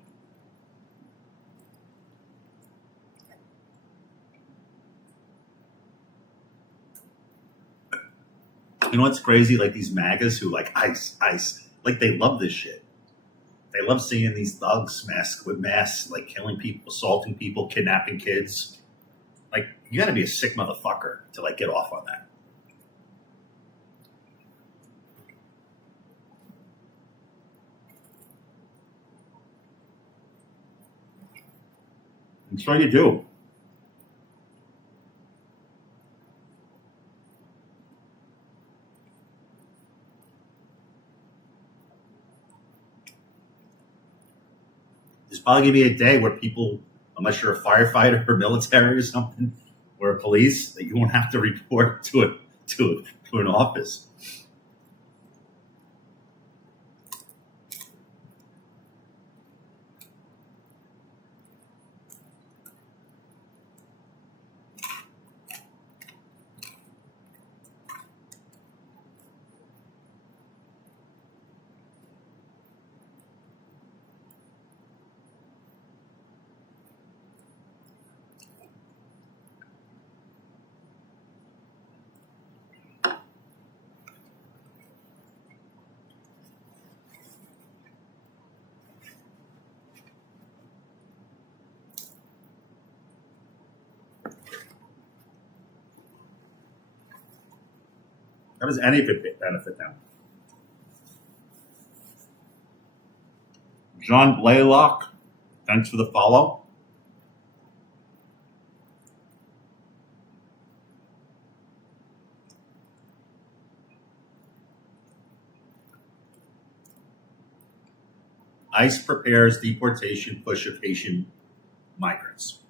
You know what's crazy? Like these MAGAs who like ICE, ICE. Like they love this shit. They love seeing these thugs masked with masks, like killing people, assaulting people, kidnapping kids. Like, you gotta be a sick motherfucker to like get off on that. And so you do. There's probably gonna be a day where people, unless you're a firefighter or military or something, or a police, that you won't have to report to an office. How does any of it benefit them? John Blaylock, thanks for the follow. ICE prepares deportation push of Haitian migrants.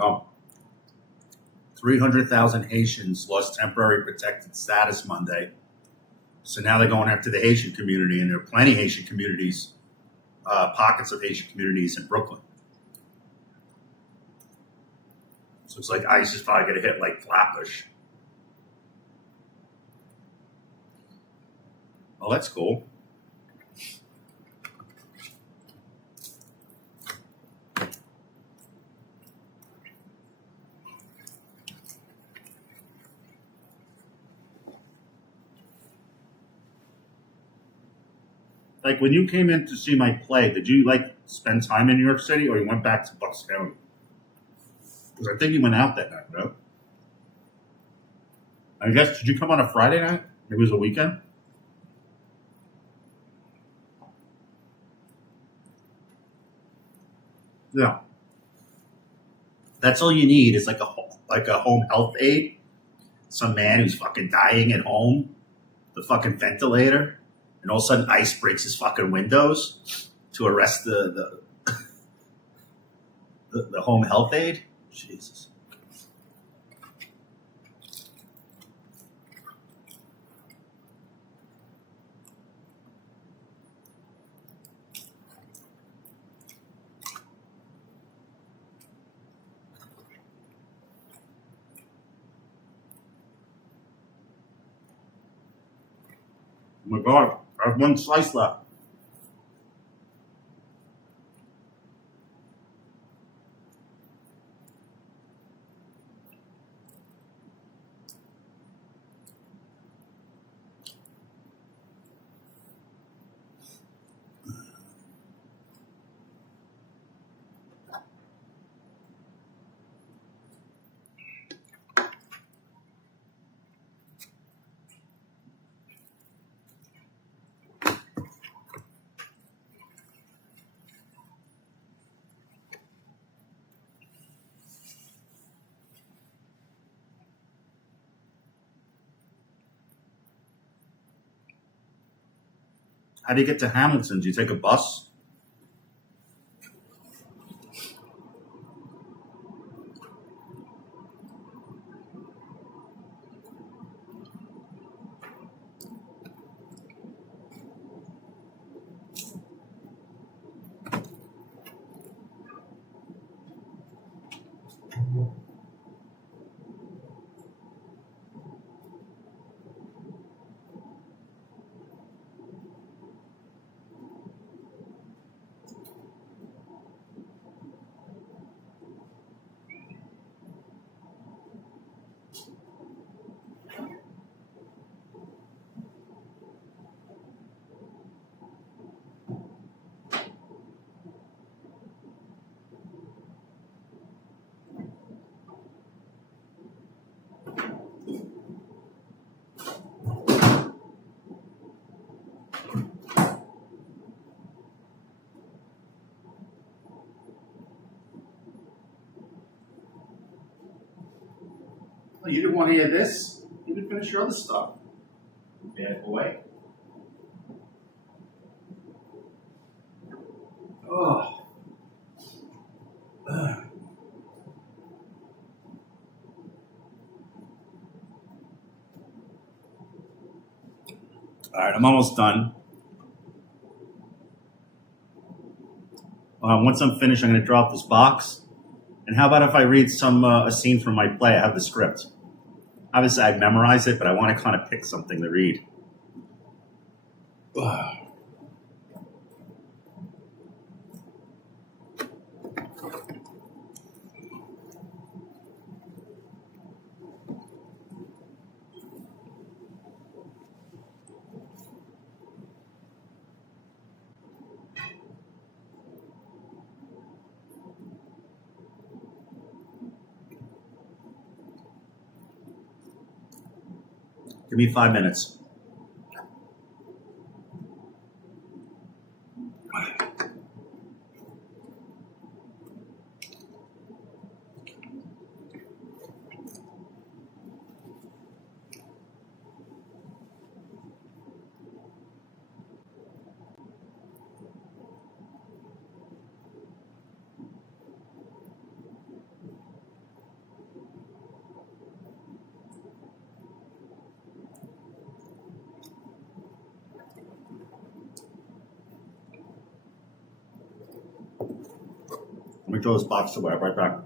Well, 300,000 Haitians lost temporary protected status Monday. So now they're going after the Haitian community, and there are plenty of Haitian communities, pockets of Haitian communities in Brooklyn. So it's like ICE is probably going to hit like Flatbush. Oh, that's cool. Like when you came in to see my play, did you like spend time in New York City, or you went back to Bucks County? Because I think you went out that night, no? I guess, did you come on a Friday night? Maybe it was a weekend? Yeah. That's all you need is like a home health aide. Some man who's fucking dying at home, the fucking ventilator, and all of a sudden ICE breaks his fucking windows to arrest the home health aide. Jesus. Oh my God, I have one slice left. How do you get to Hamilton? Do you take a bus? Oh, you didn't want any of this? You didn't finish your other stuff. Bad boy. Oh. Ugh. All right, I'm almost done. Once I'm finished, I'm going to drop this box. And how about if I read a scene from my play? I have the script. Obviously, I memorize it, but I want to kind of pick something to read. Ugh. Give me 5 minutes. me throw this box away. Right back.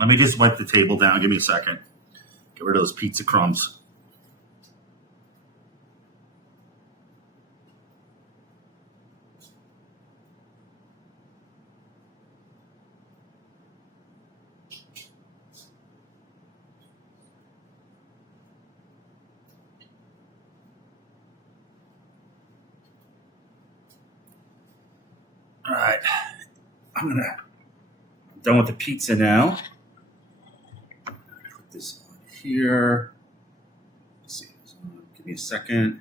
Let me just wipe the table down. Give me a second. Get rid of those pizza crumbs. All right. I'm done with the pizza now. Put this on here. Let's see. Give me a second.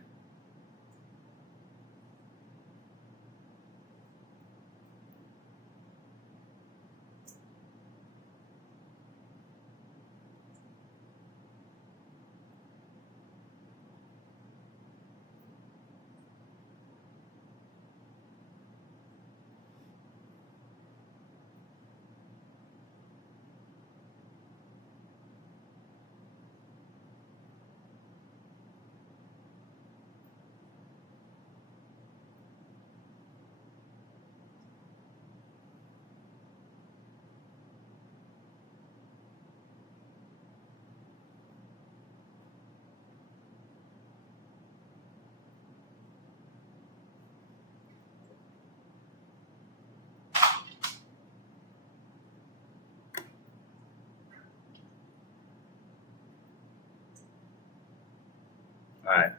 All right.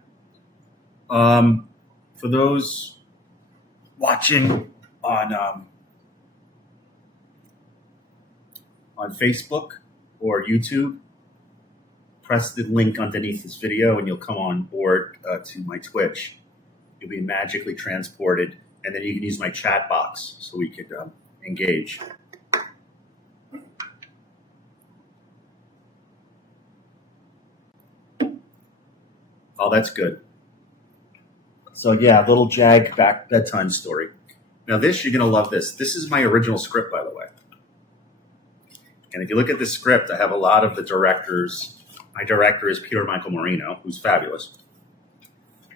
For those watching on Facebook or YouTube, press the link underneath this video and you'll come on board to my Twitch. You'll be magically transported, and then you can use my chat box so we could engage. Oh, that's good. So yeah, little Jag back bedtime story. Now this, you're going to love this. This is my original script, by the way. And if you look at this script, I have a lot of the directors. My director is Peter Michael Marino, who's fabulous.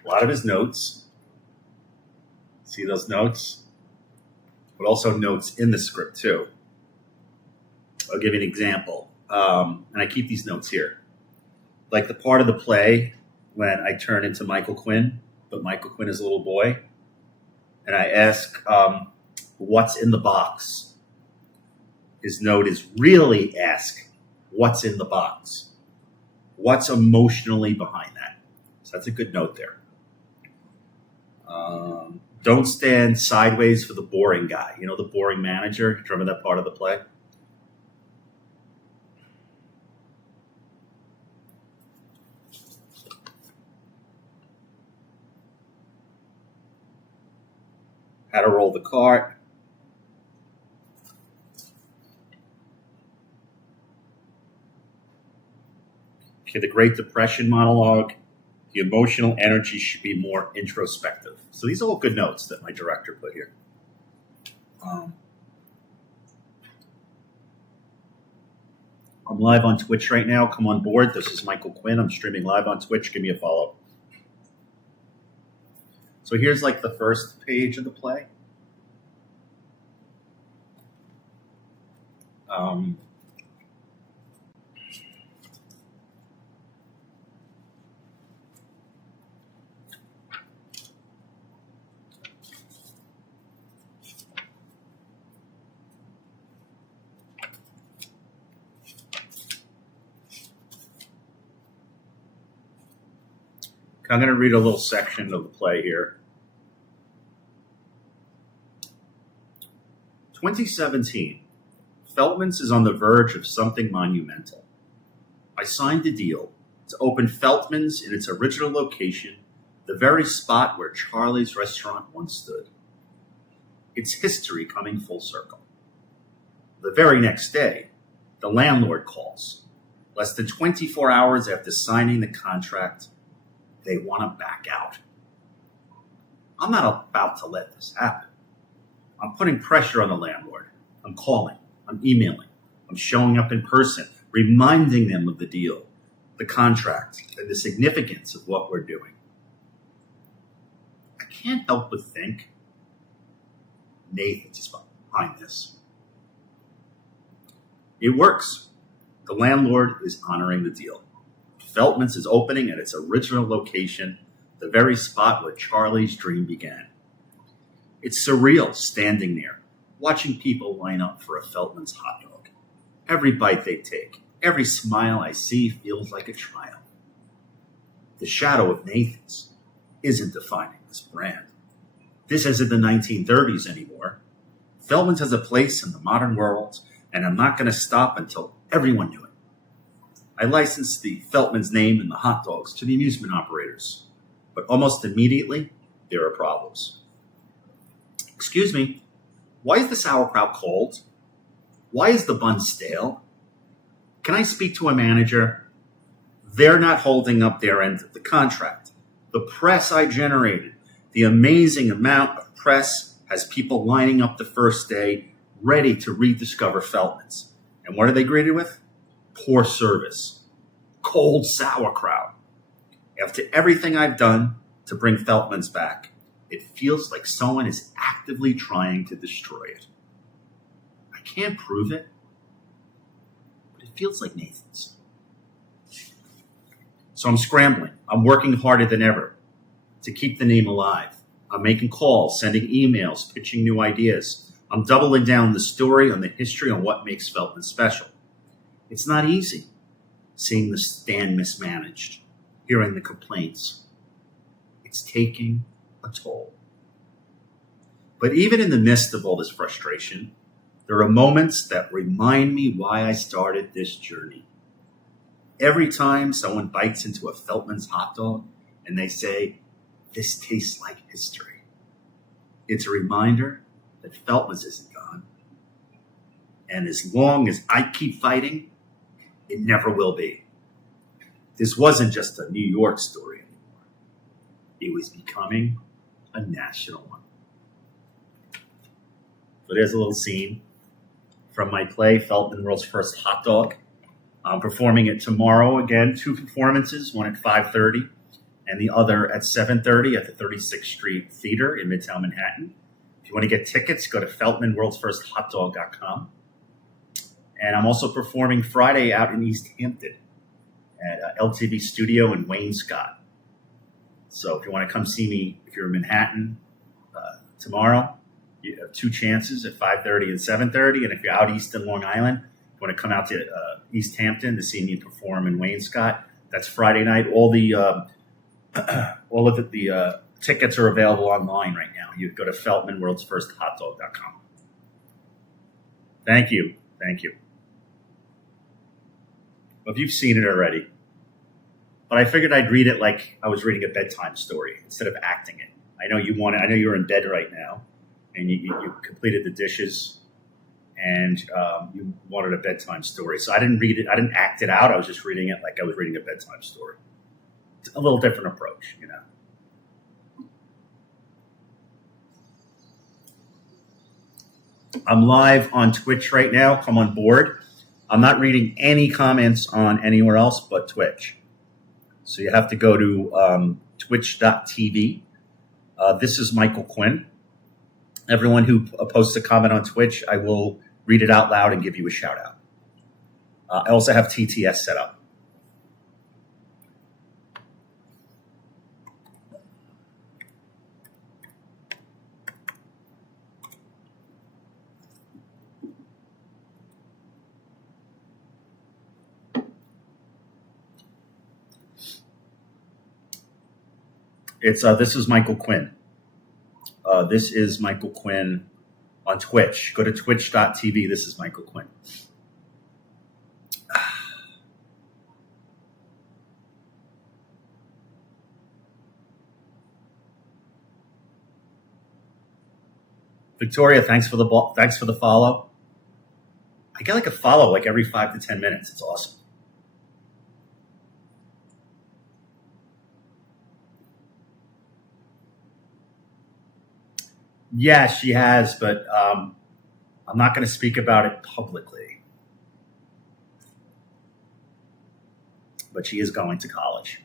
A lot of his notes. See those notes? But also notes in the script too. I'll give you an example. And I keep these notes here. Like the part of the play when I turn into Michael Quinn, but Michael Quinn is a little boy. And I ask, what's in the box? His note is really ask, what's in the box? What's emotionally behind that? So that's a good note there. Don't stand sideways for the boring guy. You know, the boring manager? Do you remember that part of the play? How to roll the cart. Okay, the Great Depression monologue. The emotional energy should be more introspective. So these are all good notes that my director put here. I'm live on Twitch right now. Come on board. This is Michael Quinn. I'm streaming live on Twitch. Give me a follow. So here's like the first page of the play. I'm going to read a little section of the play here. 2017. Feltman's is on the verge of something monumental. I signed a deal to open Feltman's in its original location, the very spot where Charlie's restaurant once stood. Its history coming full circle. The very next day, the landlord calls. Less than 24 hours after signing the contract, they want to back out. I'm not about to let this happen. I'm putting pressure on the landlord. I'm calling. I'm emailing. I'm showing up in person, reminding them of the deal, the contract, and the significance of what we're doing. I can't help but think Nathan's behind this. It works. The landlord is honoring the deal. Feltman's is opening at its original location, the very spot where Charlie's dream began. It's surreal standing there, watching people line up for a Feltman's hot dog. Every bite they take, every smile I see feels like a triumph. The shadow of Nathan's isn't defining this brand. This isn't the 1930s anymore. Feltman's has a place in the modern world, and I'm not going to stop until everyone knew it. I licensed the Feltman's name and the hot dogs to the amusement operators, but almost immediately, there are problems. Excuse me, why is the sauerkraut cold? Why is the bun stale? Can I speak to a manager? They're not holding up their end of the contract. The press I generated, the amazing amount of press has people lining up the first day, ready to rediscover Feltman's. And what are they greeted with? Poor service. Cold sauerkraut. After everything I've done to bring Feltman's back, it feels like someone is actively trying to destroy it. I can't prove it, but it feels like Nathan's. So I'm scrambling. I'm working harder than ever to keep the name alive. I'm making calls, sending emails, pitching new ideas. I'm doubling down the story on the history on what makes Feltman special. It's not easy seeing the stand mismanaged, hearing the complaints. It's taking a toll. But even in the midst of all this frustration, there are moments that remind me why I started this journey. Every time someone bites into a Feltman's hot dog and they say, "This tastes like history," it's a reminder that Feltman's isn't gone. And as long as I keep fighting, it never will be. This wasn't just a New York story anymore. It was becoming a national one. So there's a little scene from my play, Feltman World's First Hot Dog. I'm performing it tomorrow again, 2 performances, one at 5:30 and the other at 7:30 at the 36th Street Theater in Midtown Manhattan. If you want to get tickets, go to feltmanworldsfirsthotdog.com. And I'm also performing Friday out in East Hampton at LTV Studio in Wayne-Scott. So if you want to come see me, if you're in Manhattan tomorrow, you have 2 chances at 5:30 and 7:30. And if you're out east in Long Island, you want to come out to East Hampton to see me perform in Wayne-Scott, that's Friday night. All of the tickets are available online right now. You go to feltmanworldsfirsthotdog.com. Thank you. Well, you've seen it already, but I figured I'd read it like I was reading a bedtime story instead of acting it. I know you want it. I know you're in bed right now, and you completed the dishes, and you wanted a bedtime story. So I didn't read it. I didn't act it out. I was just reading it like I was reading a bedtime story. It's a little different approach, you know. I'm live on Twitch right now. Come on board. I'm not reading any comments on anywhere else but Twitch. So you have to go to twitch.tv. This is Michael Quinn. Everyone who posts a comment on Twitch, I will read it out loud and give you a shout out. I also have TTS set up. This is Michael Quinn. This is Michael Quinn on Twitch. Go to twitch.tv. This is Michael Quinn. Victoria, thanks for the follow. I get like a follow like every 5 to 10 minutes. It's awesome. Yeah, she has, but I'm not going to speak about it publicly. But she is going to college,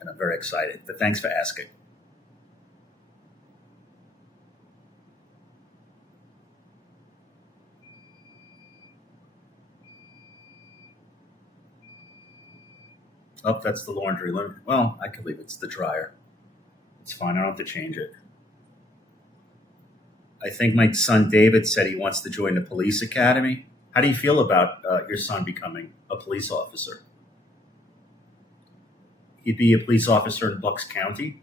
and I'm very excited. But thanks for asking. Oh, that's the laundry. Well, I could leave it. It's the dryer. It's fine. I don't have to change it. I think my son David said he wants to join the police academy. How do you feel about your son becoming a police officer? He'd be a police officer in Bucks County.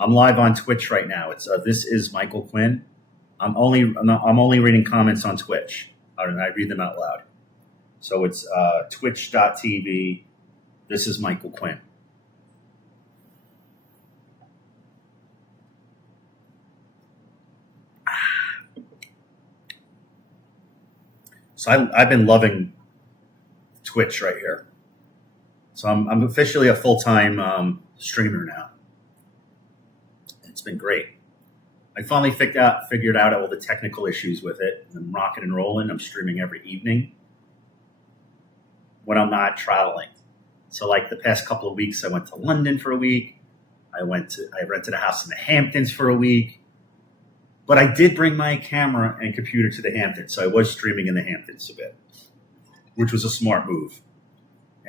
I'm live on Twitch right now. It's this is Michael Quinn. I'm only reading comments on Twitch, and I read them out loud. So it's twitch.tv. This is Michael Quinn. So I've been loving Twitch right here. So I'm officially a full-time streamer now. It's been great. I finally figured out all the technical issues with it. I'm rocking and rolling. I'm streaming every evening when I'm not traveling. So like the past couple of weeks, I went to London for a week. I rented a house in the Hamptons for a week. But I did bring my camera and computer to the Hamptons, so I was streaming in the Hamptons a bit, which was a smart move.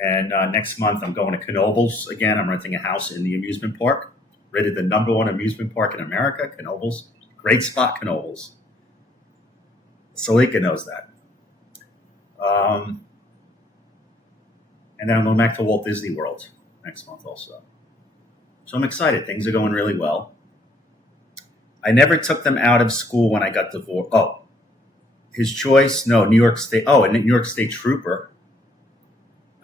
And next month, I'm going to Knoebels again. I'm renting a house in the amusement park, rated the #1 amusement park in America, Knoebels. Great spot, Knoebels. Salika knows that. And then I'm going back to Walt Disney World next month also. So I'm excited. Things are going really well. I never took them out of school when I got divorced. Oh, His choice? No, New York State. Oh, a New York State trooper.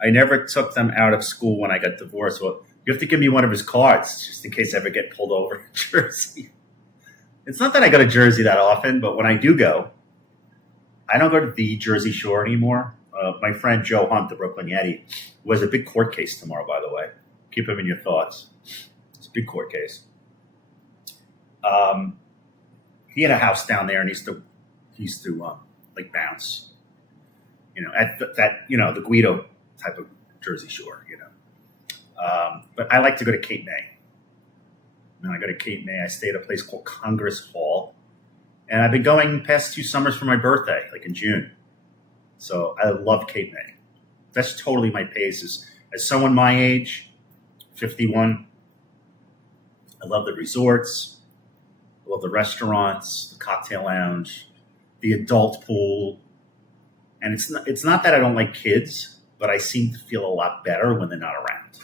I never took them out of school when I got divorced. Well, you have to give me one of his cards just in case I ever get pulled over in Jersey. It's not that I go to Jersey that often, but when I do go, I don't go to the Jersey Shore anymore. My friend Joe Hunt, the Brooklyn Yeti, who has a big court case tomorrow, by the way. Keep him in your thoughts. It's a big court case. He had a house down there, and he used to like bounce, at that the Guido type of Jersey Shore, But I like to go to Cape May. And I go to Cape May. I stay at a place called Congress Hall, and I've been going past 2 summers for my birthday, like in June. So I love Cape May. That's totally my pace. As someone my age, 51, I love the resorts. I love the restaurants, the cocktail lounge, the adult pool. And it's not that I don't like kids, but I seem to feel a lot better when they're not around,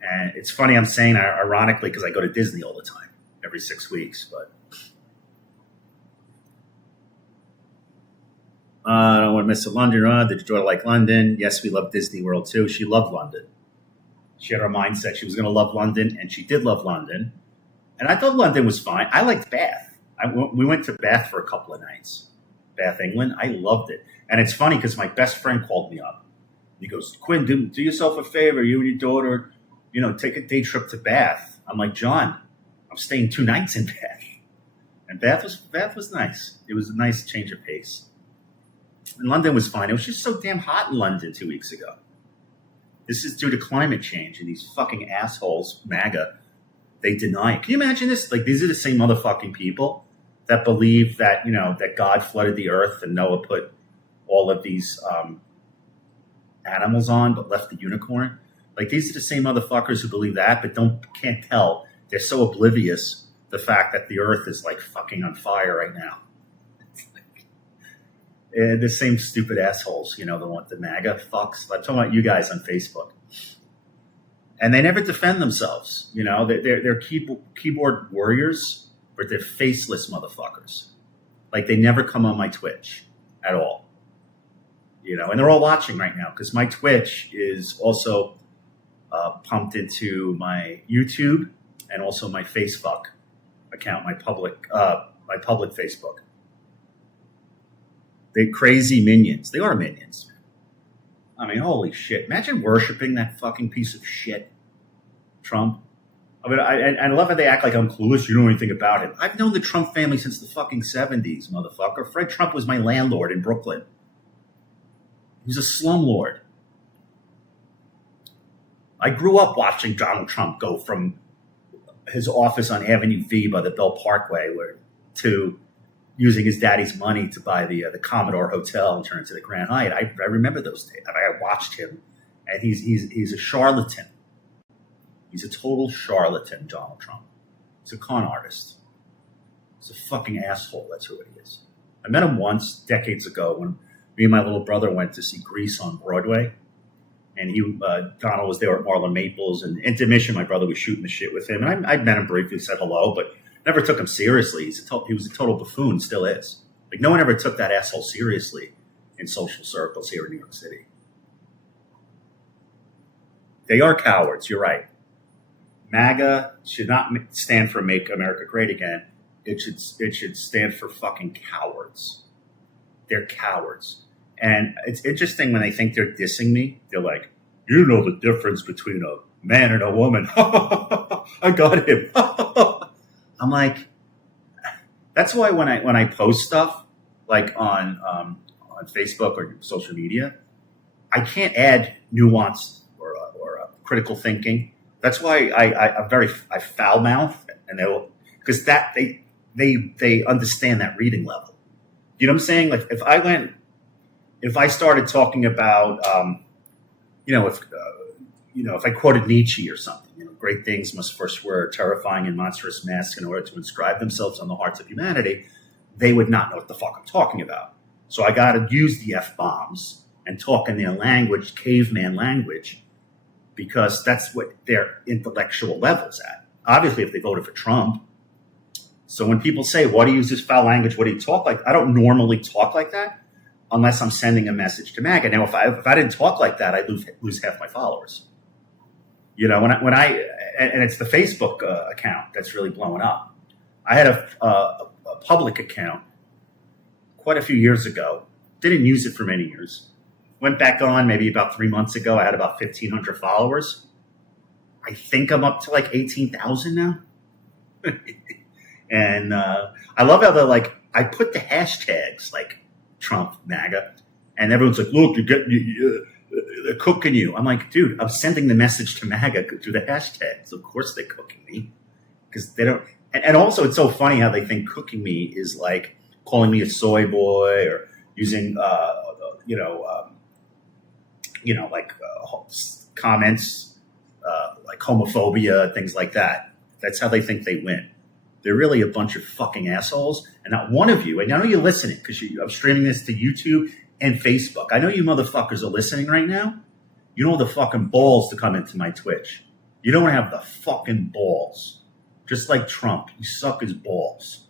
And it's funny I'm saying that ironically because I go to Disney all the time, every 6 weeks. But I don't want to miss a London run. Did your daughter like London? Yes, we love Disney World too. She loved London. She had her mindset she was going to love London, and she did love London. And I thought London was fine. I liked Bath. We went to Bath for a couple of nights. Bath, England. I loved it. And it's funny because my best friend called me up. He goes, Quinn, do yourself a favor. You and your daughter, take a day trip to Bath. I'm like, John, I'm staying 2 nights in Bath. And Bath was nice. It was a nice change of pace. And London was fine. It was just so damn hot in London 2 weeks ago. This is due to climate change and these fucking assholes, MAGA, they deny it. Can you imagine this? Like, these are the same motherfucking people that believe that, that God flooded the earth and Noah put all of these animals on but left the unicorn. Like, these are the same motherfuckers who believe that but can't tell. They're so oblivious the fact that the earth is like fucking on fire right now. The same stupid assholes, the MAGA fucks. I'm talking about you guys on Facebook. And they never defend themselves. They're keyboard warriors, but they're faceless motherfuckers. Like, they never come on my Twitch at all. And they're all watching right now because my Twitch is also pumped into my YouTube and also my Facebook account, my public Facebook. They're crazy minions. They are minions. I mean, holy shit. Imagine worshiping that fucking piece of shit, Trump. I mean, I love how they act like I'm clueless. You don't know anything about him. I've known the Trump family since the fucking 70s, motherfucker. Fred Trump was my landlord in Brooklyn. He was a slumlord. I grew up watching Donald Trump go from his office on Avenue V by the Bell Parkway to using his daddy's money to buy the Commodore Hotel and turn it to the Grand Hyatt. I remember those days. I watched him, and he's a charlatan. He's a total charlatan, Donald Trump. He's a con artist. He's a fucking asshole. That's who he is. I met him once, decades ago, when me and my little brother went to see Grease on Broadway. And Donald was there at Marlon Maples. And intermission, my brother was shooting the shit with him. And I met him briefly, said hello, but never took him seriously. He was a total buffoon, still is. Like, no one ever took that asshole seriously in social circles here in New York City. They are cowards, you're right. MAGA should not stand for Make America Great Again. It should stand for fucking cowards. They're cowards. And it's interesting when they think they're dissing me. They're like, you know the difference between a man and a woman. I got him. I'm like, that's why when I post stuff like on Facebook or social media, I can't add nuance or critical thinking. That's why I foul mouth, and because they understand that reading level. You know what I'm saying? Like, if I started talking about if I quoted Nietzsche or something, great things must first wear a terrifying and monstrous mask in order to inscribe themselves on the hearts of humanity, they would not know what the fuck I'm talking about. So I got to use the F-bombs and talk in their language, caveman language, because that's what their intellectual level's at. Obviously, if they voted for Trump, So when people say, why do you use this foul language? What do you talk like? I don't normally talk like that unless I'm sending a message to MAGA. Now, if I didn't talk like that, I'd lose half my followers. And it's the Facebook account that's really blowing up. I had a public account quite a few years ago. Didn't use it for many years. Went back on maybe about 3 months ago. I had about 1,500 followers. I think I'm up to like 18,000 now. And I love how I put the hashtags like Trump, MAGA, and everyone's like, look, they're cooking you. I'm like, dude, I'm sending the message to MAGA through the hashtags. Of course they're cooking me because they don't. And also, it's so funny how they think cooking me is like calling me a soy boy or using, comments like homophobia, things like that. That's how they think they win. They're really a bunch of fucking assholes. And not one of you, and I know you're listening because I'm streaming this to YouTube and Facebook. I know you motherfuckers are listening right now. You don't have the fucking balls to come into my Twitch. You don't have the fucking balls. Just like Trump, you suck his balls.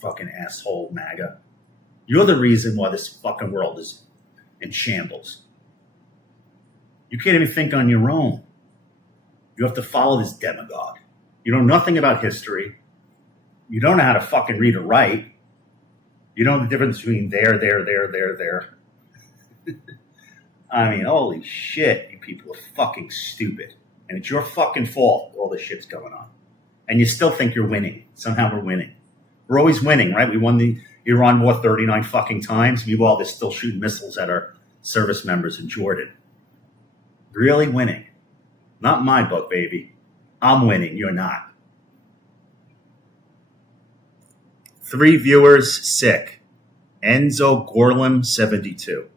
Fucking asshole MAGA. You're the reason why this fucking world is in shambles. You can't even think on your own. You have to follow this demagogue. You know nothing about history. You don't know how to fucking read or write. You know the difference between there. I mean, holy shit, you people are fucking stupid. And it's your fucking fault all this shit's going on. And you still think you're winning. Somehow we're winning. We're always winning, right? We won the Iran war 39 fucking times. Meanwhile, they're still shooting missiles at our service members in Jordan. Really winning. Not my book, baby. I'm winning. You're not. 3 viewers sick. Enzo Gorlam 72.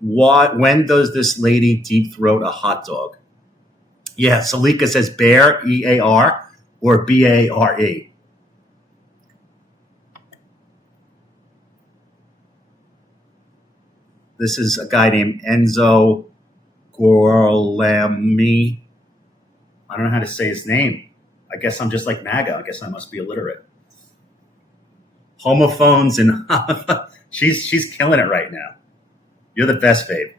When does this lady deep throat a hot dog? Yeah, Salika says bear, E-A-R, or B-A-R-E. This is a guy named Enzo Gorlami. I don't know how to say his name. I guess I'm just like MAGA. I guess I must be illiterate. Homophones and she's killing it right now. You're the best, babe.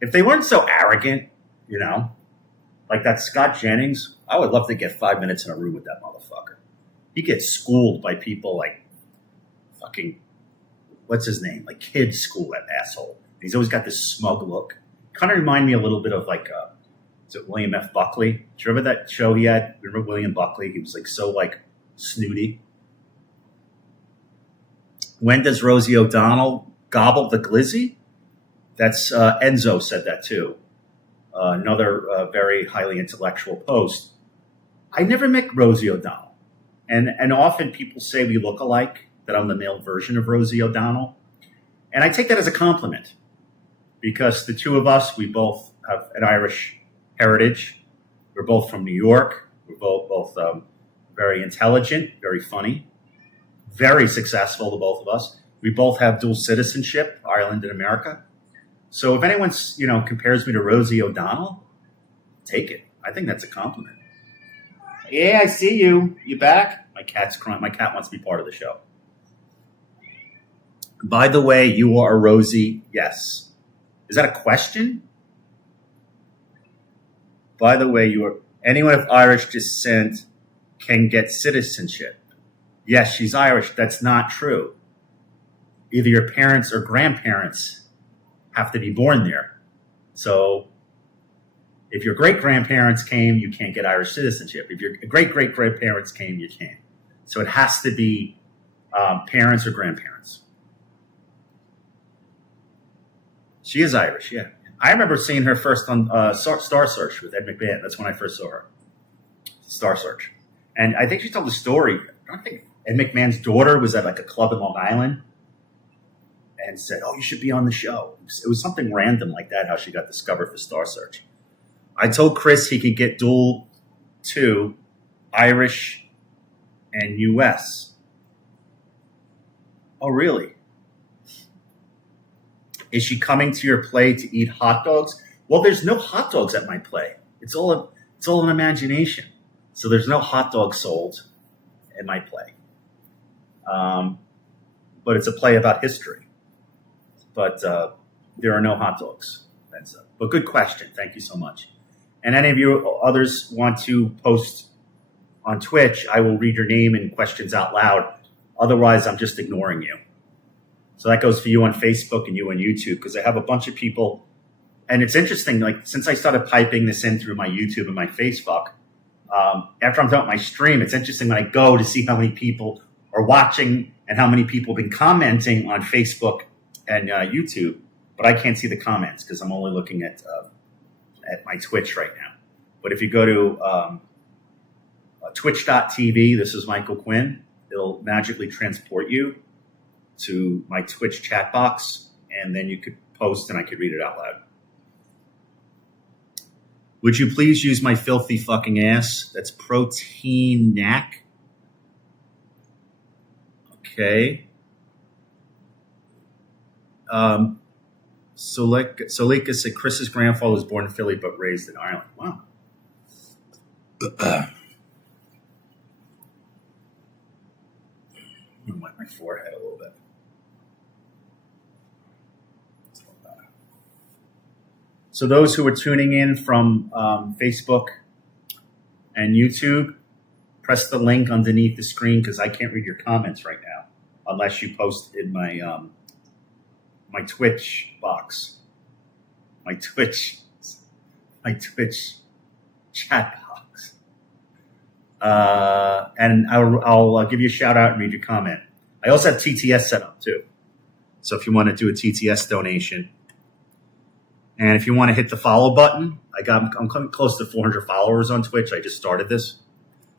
If they weren't so arrogant, like that Scott Jennings, I would love to get 5 minutes in a room with that motherfucker. He gets schooled by people like fucking, what's his name? Like kids school that asshole. He's always got this smug look. Kind of remind me a little bit of like, is it William F. Buckley? Do you remember that show he had? Remember William Buckley? He was like so like snooty. When does Rosie O'Donnell gobble the glizzy? That's Enzo said that too. Another very highly intellectual post. I never met Rosie O'Donnell. And often people say we look alike, that I'm the male version of Rosie O'Donnell. And I take that as a compliment because the two of us, we both have an Irish heritage. We're both from New York. We're both very intelligent, very funny, very successful, the both of us. We both have dual citizenship, Ireland and America. So if anyone, compares me to Rosie O'Donnell, take it. I think that's a compliment. Yeah, I see you. You back? My cat's crying. My cat wants to be part of the show. By the way, you are a Rosie. Yes. Is that a question? By the way, anyone of Irish descent can get citizenship. Yes, she's Irish. That's not true. Either your parents or grandparents have to be born there. So if your great-grandparents came, you can't get Irish citizenship. If your great-great-grandparents came, you can. So it has to be parents or grandparents. She is Irish, yeah. I remember seeing her first on Star Search with Ed McMahon. That's when I first saw her. Star Search. And I think she told the story. I don't think Ed McMahon's daughter was at like a club in Long Island and said, "Oh, you should be on the show." It was something random like that, how she got discovered for Star Search. I told Chris he could get dual too, Irish and U.S. Oh, really? Is she coming to your play to eat hot dogs? Well, there's no hot dogs at my play. It's all an imagination. So there's no hot dogs sold in my play. But it's a play about history. But there are no hot dogs. But good question. Thank you so much. And any of you others want to post on Twitch, I will read your name and questions out loud. Otherwise, I'm just ignoring you. So that goes for you on Facebook and you on YouTube, because I have a bunch of people. And it's interesting, like since I started piping this in through my YouTube and my Facebook, after I'm done with my stream, it's interesting when I go to see how many people are watching and how many people have been commenting on Facebook and YouTube, but I can't see the comments because I'm only looking at my Twitch right now. But if you go to twitch.tv, this is Michael Quinn, it'll magically transport you to my Twitch chat box, and then you could post and I could read it out loud. Would you please use my filthy fucking ass? That's Protein Knack. Okay. Solika said Chris's grandfather was born in Philly but raised in Ireland. Wow. Wipe my forehead a little bit. So those who are tuning in from Facebook and YouTube, press the link underneath the screen because I can't read your comments right now unless you post in my my Twitch box, my Twitch chat box, and I'll give you a shout out and read your comment. I also have TTS set up too, so if you want to do a TTS donation. And if you want to hit the follow button, I'm coming close to 400 followers on Twitch. I just started this,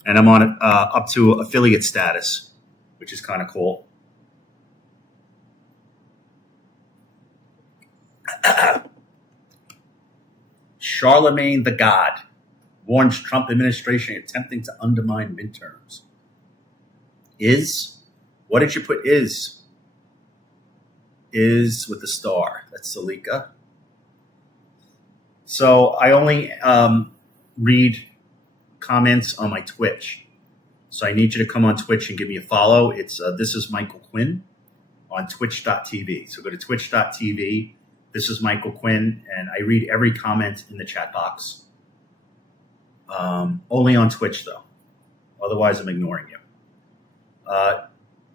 and I'm on up to affiliate status, which is kind of cool. Charlemagne the God warns Trump administration attempting to undermine midterms. What did you put? Is with the star. That's Salika. So I only read comments on my Twitch. So I need you to come on Twitch and give me a follow. It's This is Michael Quinn on twitch.tv. So go to twitch.tv. This is Michael Quinn, and I read every comment in the chat box. Only on Twitch, though. Otherwise, I'm ignoring you.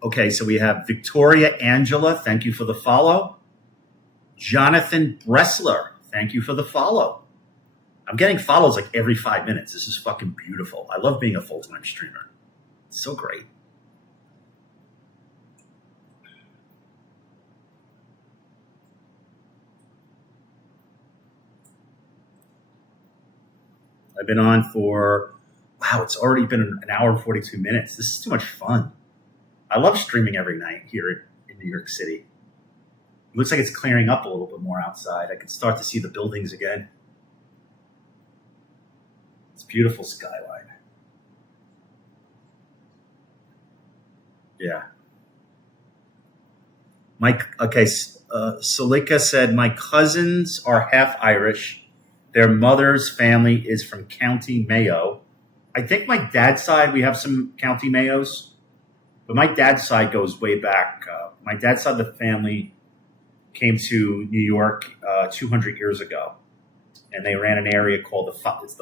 Okay, so we have Victoria Angela. Thank you for the follow. Jonathan Bressler. Thank you for the follow. I'm getting follows like every 5 minutes. This is fucking beautiful. I love being a full-time streamer. It's so great. I've been on for, wow, it's already been an hour and 42 minutes. This is too much fun. I love streaming every night here in New York City. It looks like it's clearing up a little bit more outside. I can start to see the buildings again. It's a beautiful skyline. Yeah. Salika said, my cousins are half Irish. Their mother's family is from County Mayo. I think my dad's side, we have some County Mayos. But my dad's side goes way back. My dad's side of the family came to New York 200 years ago. And they ran an area called the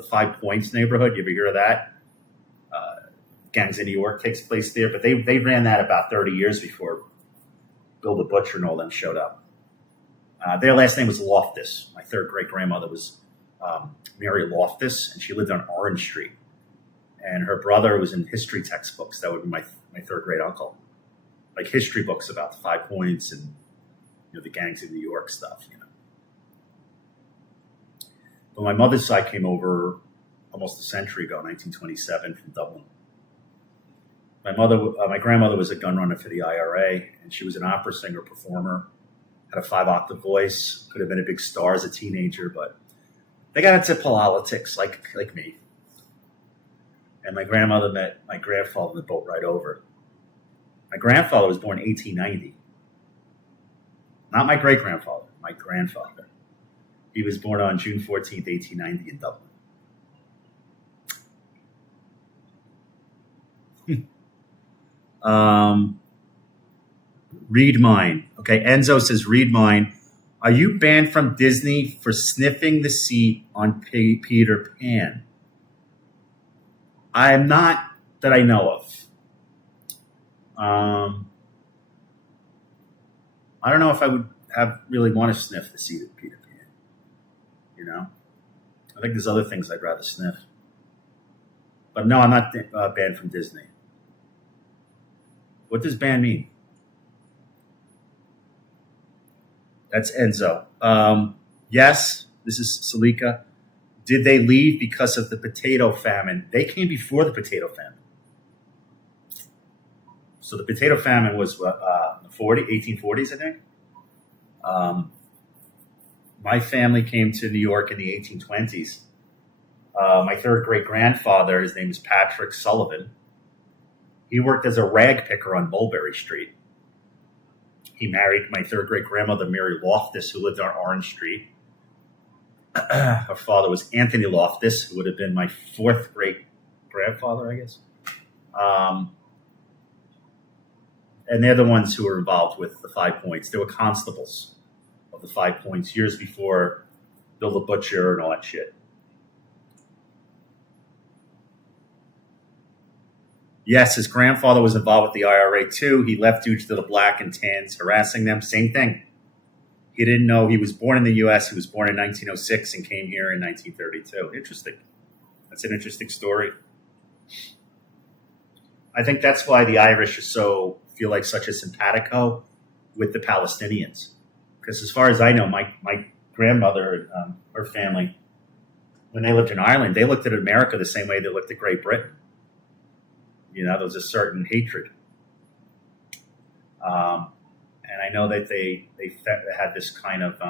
5 Points neighborhood. You ever hear of that? Gangs in New York takes place there. But they ran that about 30 years before Bill the Butcher and all them showed up. Their last name was Loftus. My third great-grandmother was Mary Loftus, and she lived on Orange Street. And her brother was in history textbooks. That would be my third great uncle. Like history books about the 5 Points and the gangs in New York stuff, But my mother's side came over almost a century ago, 1927, from Dublin. My grandmother was a gun runner for the IRA, and she was an opera singer, performer, had a 5-octave voice, could have been a big star as a teenager, but they got into politics like me. And my grandmother met my grandfather on the boat ride over. My grandfather was born in 1890. Not my great-grandfather. my grandfather. He was born on June 14th, 1890 in Dublin. Read mine. Okay, Enzo says, read mine. Are you banned from Disney for sniffing the seat on Peter Pan? I am not, that I know of. I don't know if I would really want to sniff the seat of Peter Pan. You know, I think there's other things I'd rather sniff. But no, I'm not banned from Disney. What does ban mean? That's Enzo. Yes, this is Salika. Did they leave because of the potato famine? They came before the potato famine. So the potato famine was the 1840s, I think. My family came to New York in the 1820s. My third great grandfather, his name is Patrick Sullivan. He worked as a rag picker on Mulberry Street. He married my third great grandmother, Mary Loftus, who lived on Orange Street. Her father was Anthony Loftus, who would have been my fourth great grandfather, I guess. And they're the ones who were involved with the 5 Points. They were constables of the 5 Points years before Bill the Butcher and all that shit. Yes, his grandfather was involved with the IRA too. He left due to the black and tans harassing them. Same thing. He didn't know he was born in the U.S. He was born in 1906 and came here in 1932. Interesting. That's an interesting story. I think that's why the Irish feel like such a simpatico with the Palestinians. Because as far as I know, my grandmother, her family, when they lived in Ireland, they looked at America the same way they looked at Great Britain. You know, there was a certain hatred. And I know that they had this kind of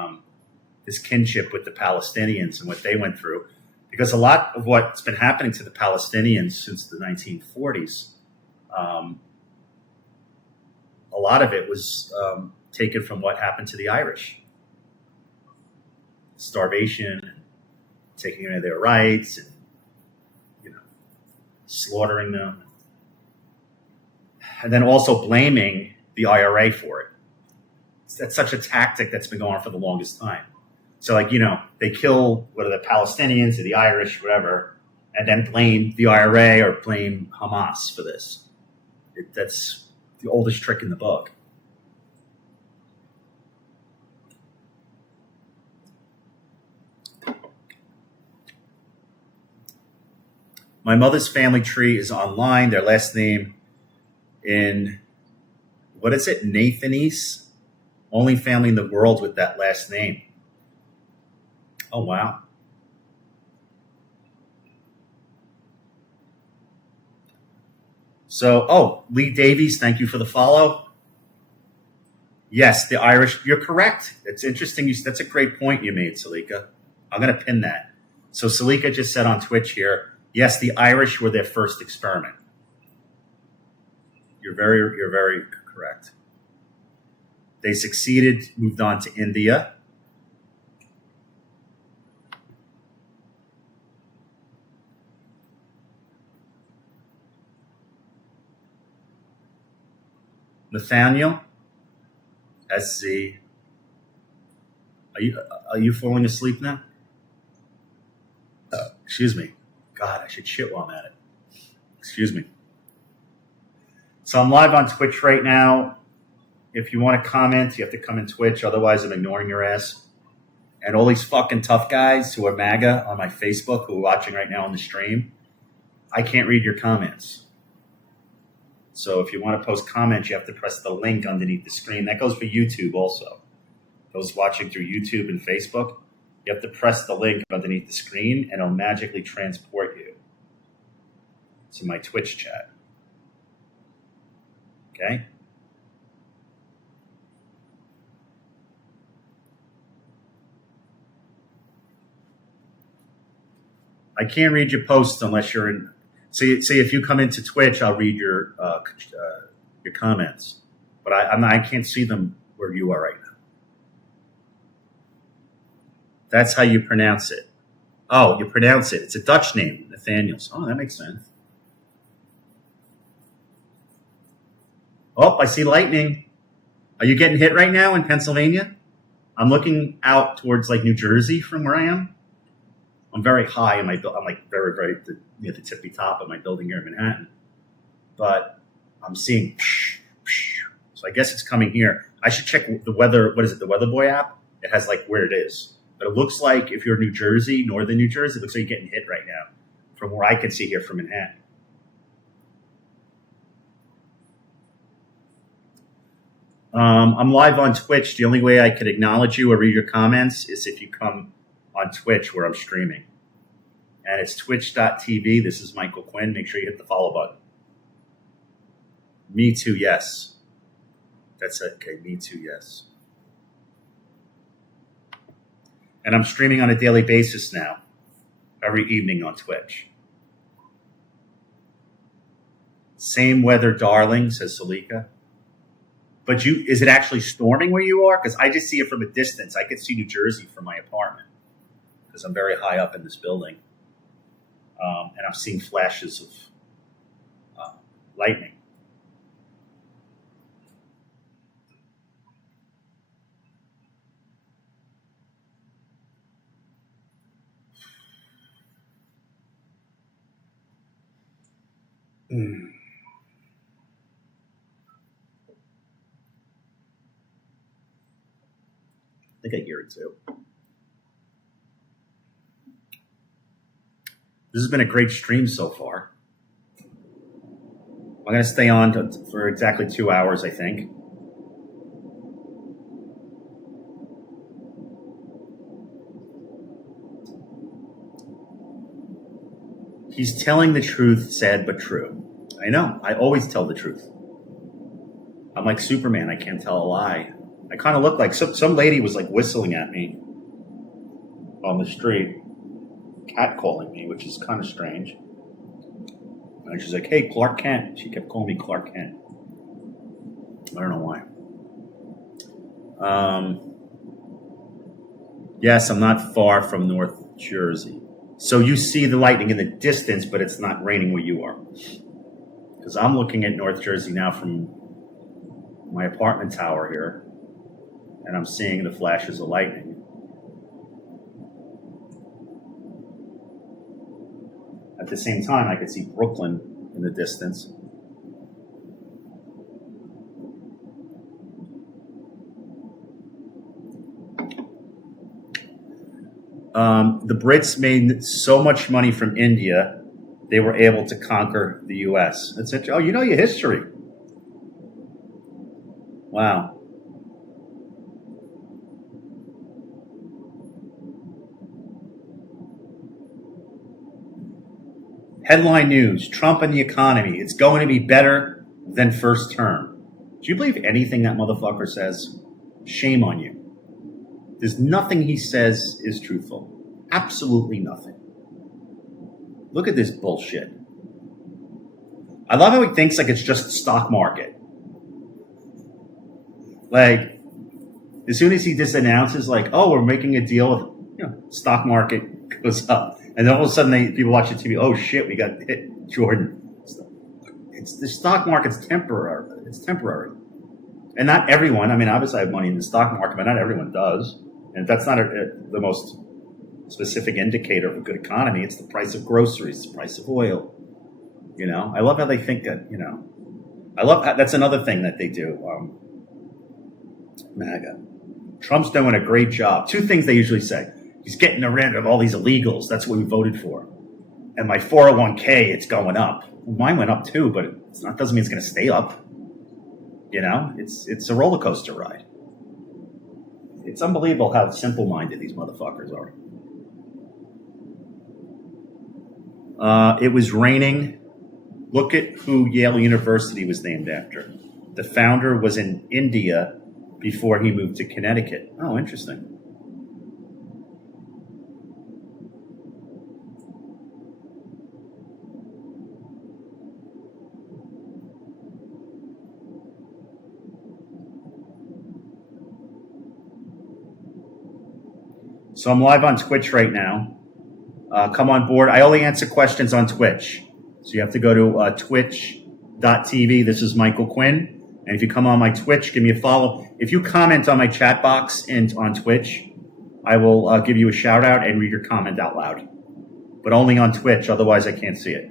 this kinship with the Palestinians and what they went through. Because a lot of what's been happening to the Palestinians since the 1940s, a lot of it was taken from what happened to the Irish. Starvation, taking away their rights, and slaughtering them. And then also blaming the IRA for it. That's such a tactic that's been going on for the longest time. So, they kill whether the Palestinians or the Irish, whatever, and then blame the IRA or blame Hamas for this. That's the oldest trick in the book. My mother's family tree is online. Their last name in, what is it, Nathanese? Only family in the world with that last name. Oh, wow. So, Lee Davies, thank you for the follow. Yes, the Irish, you're correct. It's interesting. That's a great point you made, Salika. I'm going to pin that. So Salika just said on Twitch here, yes, the Irish were their first experiment. You're very correct. They succeeded, moved on to India. Nathaniel, SZ. Are you falling asleep now? Excuse me. God, I should shit while I'm at it. Excuse me. So I'm live on Twitch right now. If you want to comment, you have to come in Twitch. Otherwise, I'm ignoring your ass. And all these fucking tough guys who are MAGA on my Facebook who are watching right now on the stream, I can't read your comments. So if you want to post comments, you have to press the link underneath the screen. That goes for YouTube also. Those watching through YouTube and Facebook, you have to press the link underneath the screen and it'll magically transport you to my Twitch chat. Okay? I can't read your posts unless you're in. See, if you come into Twitch, I'll read your comments, but I can't see them where you are right now. That's how you pronounce it. Oh, you pronounce it. It's a Dutch name, Nathaniel's. Oh, that makes sense. Oh, I see lightning. Are you getting hit right now in Pennsylvania? I'm looking out towards like New Jersey from where I am. I'm very high in my building. I'm like very, very near the tippy top of my building here in Manhattan. But I'm seeing, so I guess it's coming here. I should check the weather. What is it? The Weather Boy app? It has like where it is. But it looks like if you're in New Jersey, northern New Jersey, it looks like you're getting hit right now from where I can see here from Manhattan. I'm live on Twitch. The only way I could acknowledge you or read your comments is if you come on Twitch where I'm streaming. And it's twitch.tv. This is Michael Quinn. Make sure you hit the follow button. Me too, yes. That's it. Okay, me too, yes. And I'm streaming on a daily basis now, every evening on Twitch. Same weather, darling, says Salika. But is it actually storming where you are? Because I just see it from a distance. I could see New Jersey from my apartment because I'm very high up in this building. And I'm seeing flashes of lightning. I think I hear it too. This has been a great stream so far. I'm going to stay on for exactly 2 hours, I think. He's telling the truth, sad but true. I know. I always tell the truth. I'm like Superman. I can't tell a lie. I kind of look like some lady was like whistling at me on the street, catcalling me, which is kind of strange. And she's like, "Hey, Clark Kent." She kept calling me Clark Kent. I don't know why. Yes, I'm not far from North Jersey. So you see the lightning in the distance, but it's not raining where you are. Because I'm looking at North Jersey now from my apartment tower here, and I'm seeing the flashes of lightning. At the same time, I could see Brooklyn in the distance. The Brits made so much money from India, they were able to conquer the U.S. That's it. Oh, you know your history. Wow. Headline news, Trump and the economy. It's going to be better than first term. Do you believe anything that motherfucker says? Shame on you. There's nothing he says is truthful. Absolutely nothing. Look at this bullshit. I love how he thinks like it's just the stock market. Like, as soon as he just announces like, oh, we're making a deal with, stock market goes up. And then all of a sudden people watch the TV, oh shit, we got hit, Jordan. It's the stock market's temporary. It's temporary. And not everyone, I mean, obviously I have money in the stock market, but not everyone does. And that's not the most specific indicator of a good economy. It's the price of groceries, the price of oil. I love how they think that, I love how, that's another thing that they do. MAGA. Trump's doing a great job. Two things they usually say. He's getting rid of all these illegals. That's what we voted for. And my 401k, it's going up. Well, mine went up too, but doesn't mean it's going to stay up. It's a roller coaster ride. It's unbelievable how simple-minded these motherfuckers are. It was raining. Look at who Yale University was named after. The founder was in India before he moved to Connecticut. Oh, interesting. So I'm live on Twitch right now. Come on board. I only answer questions on Twitch. So you have to go to twitch.tv. This is Michael Quinn. And if you come on my Twitch, give me a follow. If you comment on my chat box on Twitch, I will give you a shout out and read your comment out loud. But only on Twitch, otherwise I can't see it.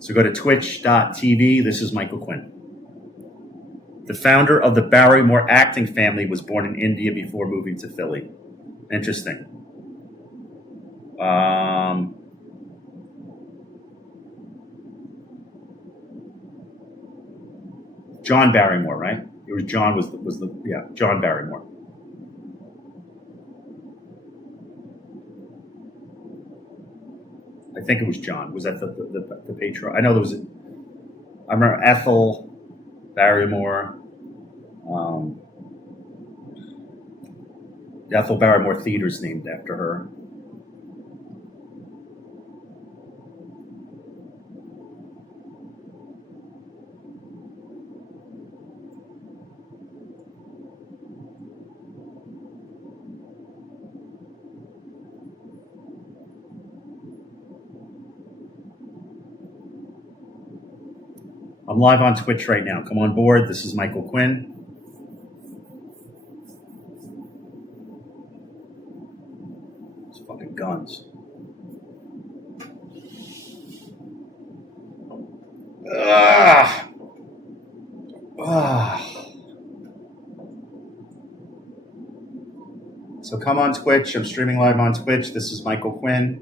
So go to twitch.tv. This is Michael Quinn. The founder of the Barrymore acting family was born in India before moving to Philly. Interesting. John Barrymore, right? It was John John Barrymore. I think it was John. Was that the patriarch? I know there was. I remember Ethel Barrymore. The Ethel Barrymore Theater is named after her. I'm live on Twitch right now. Come on board. This is Michael Quinn. It's fucking guns. So come on Twitch. I'm streaming live on Twitch. This is Michael Quinn.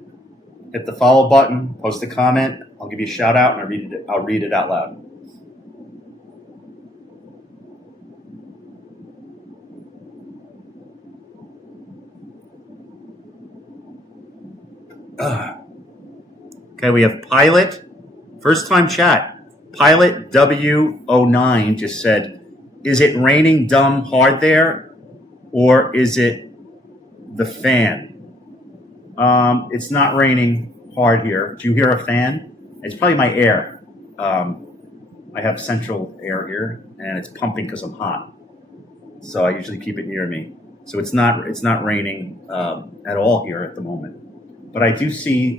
Hit the follow button. Post a comment. I'll give you a shout out and I'll read it out loud. Okay, we have Pilot. First time chat. Pilot W09 just said, is it raining dumb hard there? Or is it the fan? It's not raining hard here. Do you hear a fan? It's probably my air. I have central air here and it's pumping because I'm hot. So I usually keep it near me. So it's not raining at all here at the moment. But I do see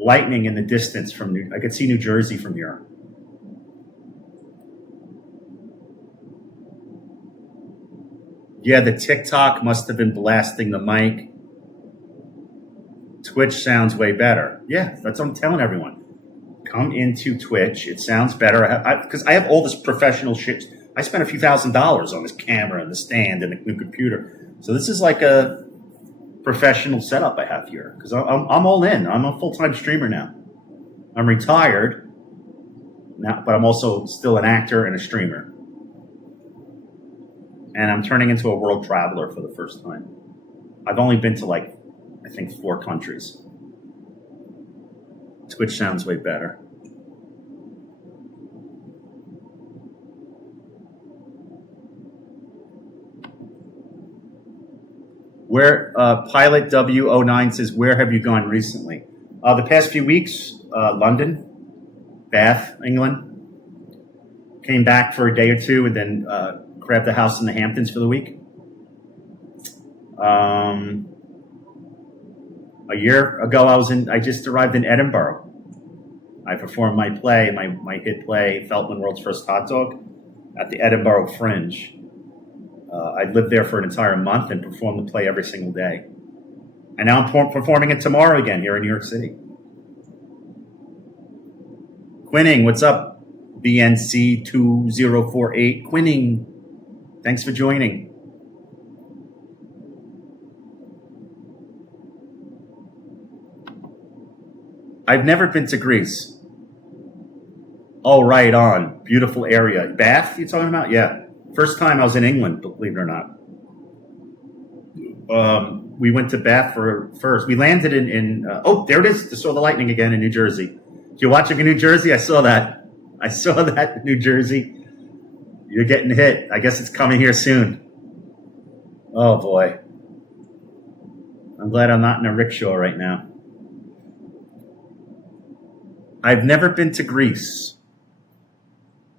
lightning in the distance I could see New Jersey from here. Yeah, the TikTok must have been blasting the mic. Twitch sounds way better. Yeah, that's what I'm telling everyone. Come into Twitch. It sounds better. Because I have all this professional shit. I spent a few $1,000s on this camera and the stand and the new computer. So this is like a professional setup I have here because I'm all in. I'm a full-time streamer now. I'm retired now, but I'm also still an actor and a streamer. And I'm turning into a world traveler for the first time. I've only been to I think 4 countries. Twitch sounds way better. Where Pilot W09 says, where have you gone recently? The past few weeks, London, Bath, England. Came back for a day or two and then grabbed a house in the Hamptons for the week. A year ago, I just arrived in Edinburgh. I performed my play, my hit play, Feltman World's First Hot Dog, at the Edinburgh Fringe. I lived there for an entire month and performed the play every single day. And now I'm performing it tomorrow again here in New York City. Quinning, what's up? BNC2048. Quinning, thanks for joining. I've never been to Greece. Oh, right on. Beautiful area. Bath, you talking about? Yeah. First time I was in England, believe it or not. We went to Bath first. We landed in oh, there it is. Just saw the lightning again in New Jersey. You're watching in New Jersey? I saw that. New Jersey. You're getting hit. I guess it's coming here soon. Oh, boy. I'm glad I'm not in a rickshaw right now. I've never been to Greece.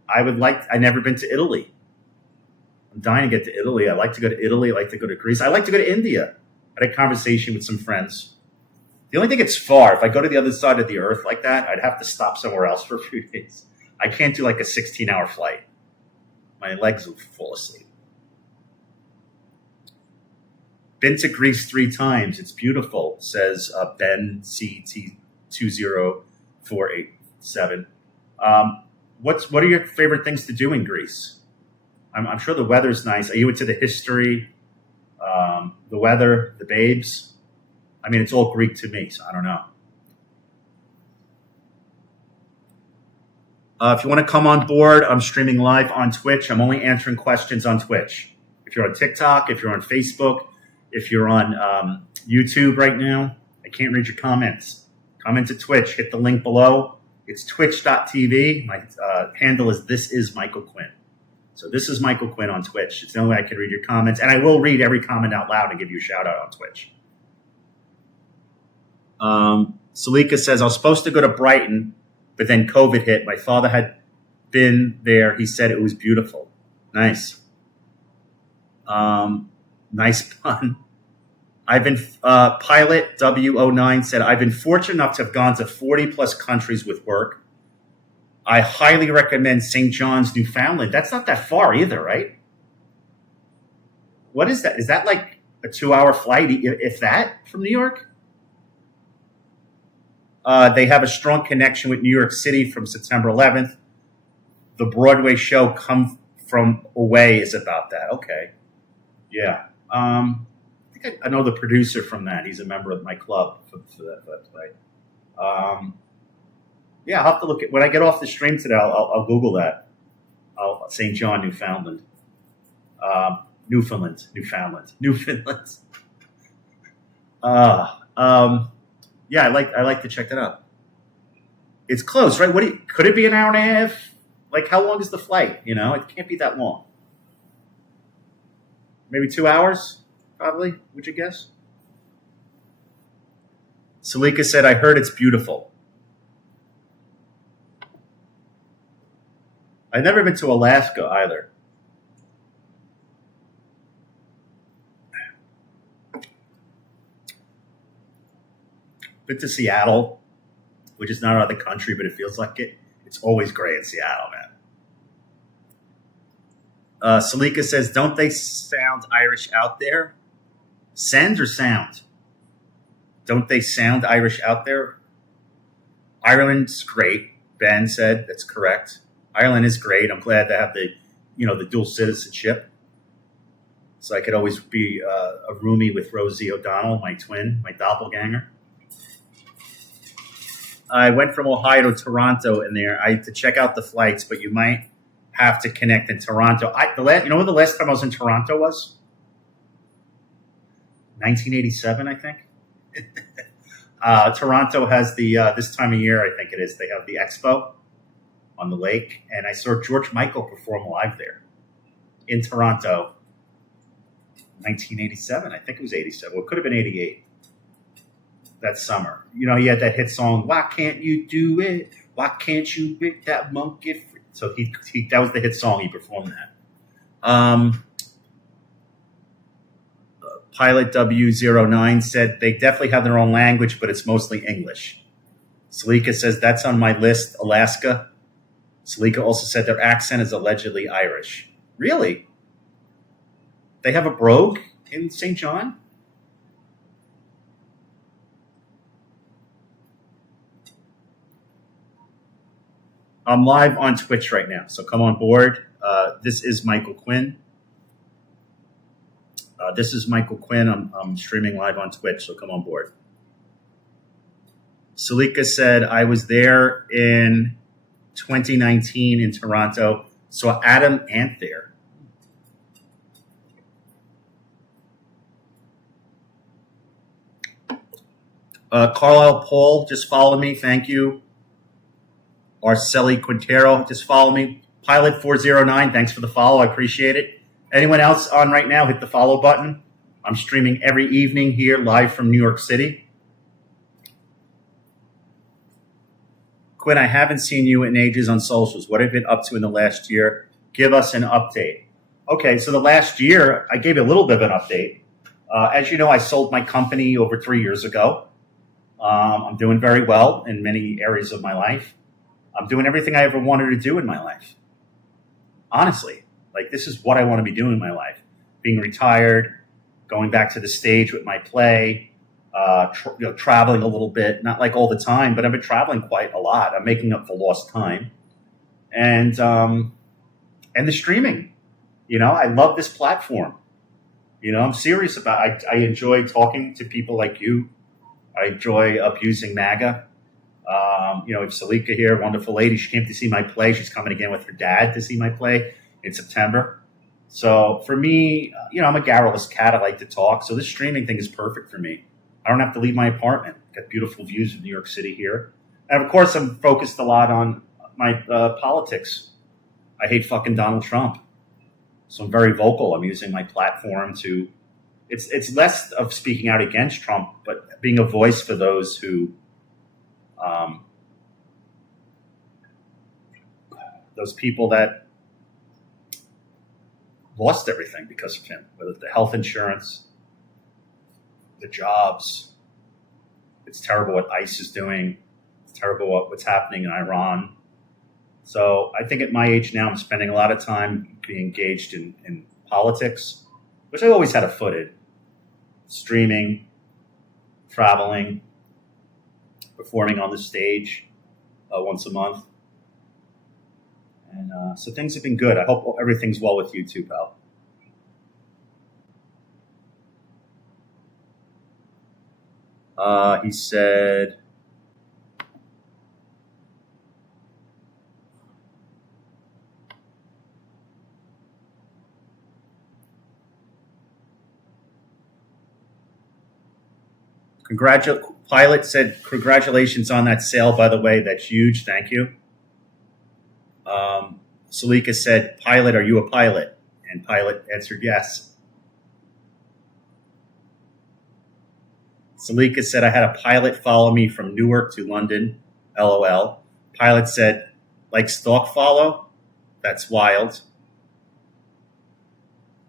I've never been to Italy. I'm dying to get to Italy. I like to go to Italy. I like to go to Greece. I like to go to India. I had a conversation with some friends. The only thing, it's far. If I go to the other side of the earth like that, I'd have to stop somewhere else for a few days. I can't do like a 16-hour flight. My legs will fall asleep. Been to Greece 3 times. It's beautiful, says Ben CT20487. What are your favorite things to do in Greece? I'm sure the weather's nice. Are you into the history, the weather, the babes? I mean, it's all Greek to me, so I don't know. If you want to come on board, I'm streaming live on Twitch. I'm only answering questions on Twitch. If you're on TikTok, if you're on Facebook, if you're on YouTube right now, I can't read your comments. Come into Twitch. Hit the link below. It's twitch.tv. My handle is This Is Michael Quinn. So this is Michael Quinn on Twitch. It's the only way I can read your comments. And I will read every comment out loud and give you a shout out on Twitch. Salika says, I was supposed to go to Brighton, but then COVID hit. My father had been there. He said it was beautiful. Nice. Nice pun. I've been, Pilot W09 said, I've been fortunate enough to have gone to 40 plus countries with work. I highly recommend St. John's, Newfoundland. That's not that far either, right? What is that? Is that like a 2-hour flight, if that, from New York? They have a strong connection with New York City from September 11th. The Broadway show Come From Away is about that. Okay. Yeah. I think I know the producer from that. He's a member of my club for that play. Yeah, I'll have to look at, when I get off the stream today, I'll Google that. St. John, Newfoundland. Newfoundland. Yeah, I like to check that out. It's close, right? Could it be an hour and a half? Like, how long is the flight? You know, it can't be that long. Maybe 2 hours, probably, would you guess? Salika said, I heard it's beautiful. I've never been to Alaska either. Been to Seattle, which is not out of the country, but it feels like it. It's always great in Seattle, man. Salika says, don't they sound Irish out there? Send or sound? Don't they sound Irish out there? Ireland's great, Ben said. That's correct. Ireland is great. I'm glad to have the dual citizenship. So I could always be a roomie with Rosie O'Donnell, my twin, my doppelganger. I went from Ohio to Toronto in there. I had to check out the flights, but you might have to connect in Toronto. You know when the last time I was in Toronto was? 1987, I think. Toronto has the this time of year, I think it is. They have the expo on the lake, and I saw George Michael perform live there in Toronto. 1987, I think it was 87. Well, it could have been 88. That summer, he had that hit song. Why can't you do it? Why can't you make that monkey free? So he that was the hit song. He performed that. Pilot W09 said they definitely have their own language, but it's mostly English. Salika says that's on my list. Alaska. Salika also said their accent is allegedly Irish. Really? They have a brogue in St. John? I'm live on Twitch right now, so come on board. This is Michael Quinn. I'm streaming live on Twitch, so come on board. Salika said, I was there in 2019 in Toronto, saw Adam Ant there. Carlisle Paul just followed me. Thank you. Arceli Quintero just follow me. Pilot 409, thanks for the follow. I appreciate it. Anyone else on right now, hit the follow button. I'm streaming every evening here live from New York City. Quinn, I haven't seen you in ages on socials. What have you been up to in the last year? Give us an update. Okay, so the last year, I gave you a little bit of an update. As you know, I sold my company over 3 years ago. I'm doing very well in many areas of my life. I'm doing everything I ever wanted to do in my life. Honestly, like this is what I want to be doing in my life. Being retired, going back to the stage with my play, traveling a little bit, not like all the time, but I've been traveling quite a lot. I'm making up for lost time. And the streaming. I love this platform. I'm serious about. I enjoy talking to people like you. I enjoy abusing MAGA. We have Salika here, wonderful lady. She came to see my play. She's coming again with her dad to see my play in September. So for me, I'm a garrulous cat. I like to talk. So this streaming thing is perfect for me. I don't have to leave my apartment. Got beautiful views of New York City here. And of course, I'm focused a lot on my politics. I hate fucking Donald Trump. So I'm very vocal. I'm using my platform to, it's less of speaking out against Trump, but being a voice for those who, those people that lost everything because of him, whether it's the health insurance, the jobs. It's terrible what ICE is doing. It's terrible what's happening in Iran. So I think at my age now, I'm spending a lot of time being engaged in politics, which I always had a foot in. Streaming, traveling, performing on the stage once a month. And so things have been good. I hope everything's well with you too, pal. He said... Pilot said, congratulations on that sale, by the way. That's huge. Thank you. Salika said, Pilot, are you a pilot? And Pilot answered yes. Salika said, I had a pilot follow me from Newark to London. LOL. Pilot said, like stalk follow? That's wild.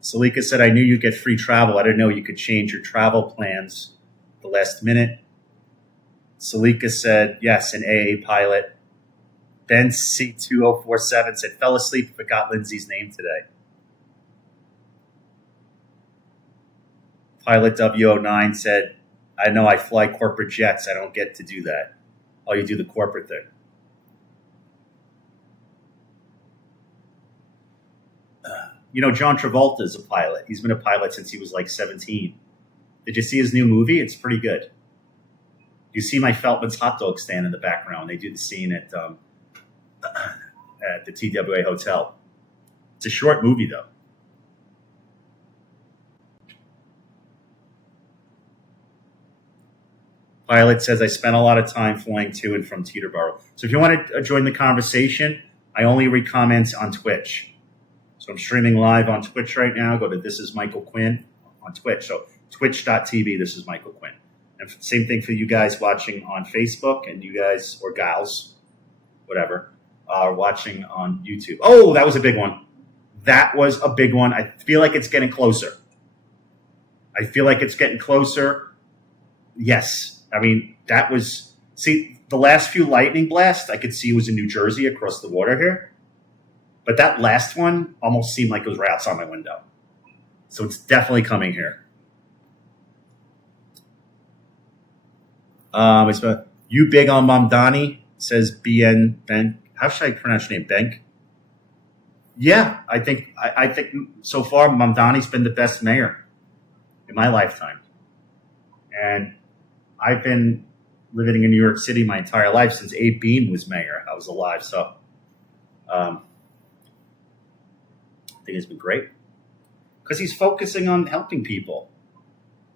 Salika said, I knew you'd get free travel. I didn't know you could change your travel plans the last minute. Salika said, yes, an AA pilot. Ben C2047 said, fell asleep and forgot Lindsay's name today. Pilot W09 said, I know I fly corporate jets. I don't get to do that. Oh, you do the corporate thing. John Travolta is a pilot. He's been a pilot since he was like 17. Did you see his new movie? It's pretty good. You see my Feltman's hot dog stand in the background. They do the scene at the TWA Hotel. It's a short movie, though. Pilot says, I spent a lot of time flying to and from Teterboro. So if you want to join the conversation, I only read comments on Twitch. So I'm streaming live on Twitch right now. Go to This Is Michael Quinn on Twitch. So twitch.tv, This Is Michael Quinn. And same thing for you guys watching on Facebook and you guys, or gals, whatever, are watching on YouTube. Oh, that was a big one. That was a big one. I feel like it's getting closer. Yes. I mean, that was, see, the last few lightning blasts I could see was in New Jersey across the water here. But that last one almost seemed like it was right outside my window. So it's definitely coming here. You big on Mamdani, says BN Ben. How should I pronounce your name? Benk? Yeah, I think so far Mamdani's been the best mayor in my lifetime. And I've been living in New York City my entire life since Abe Beame was mayor. I was alive, so I think it's been great. Because he's focusing on helping people.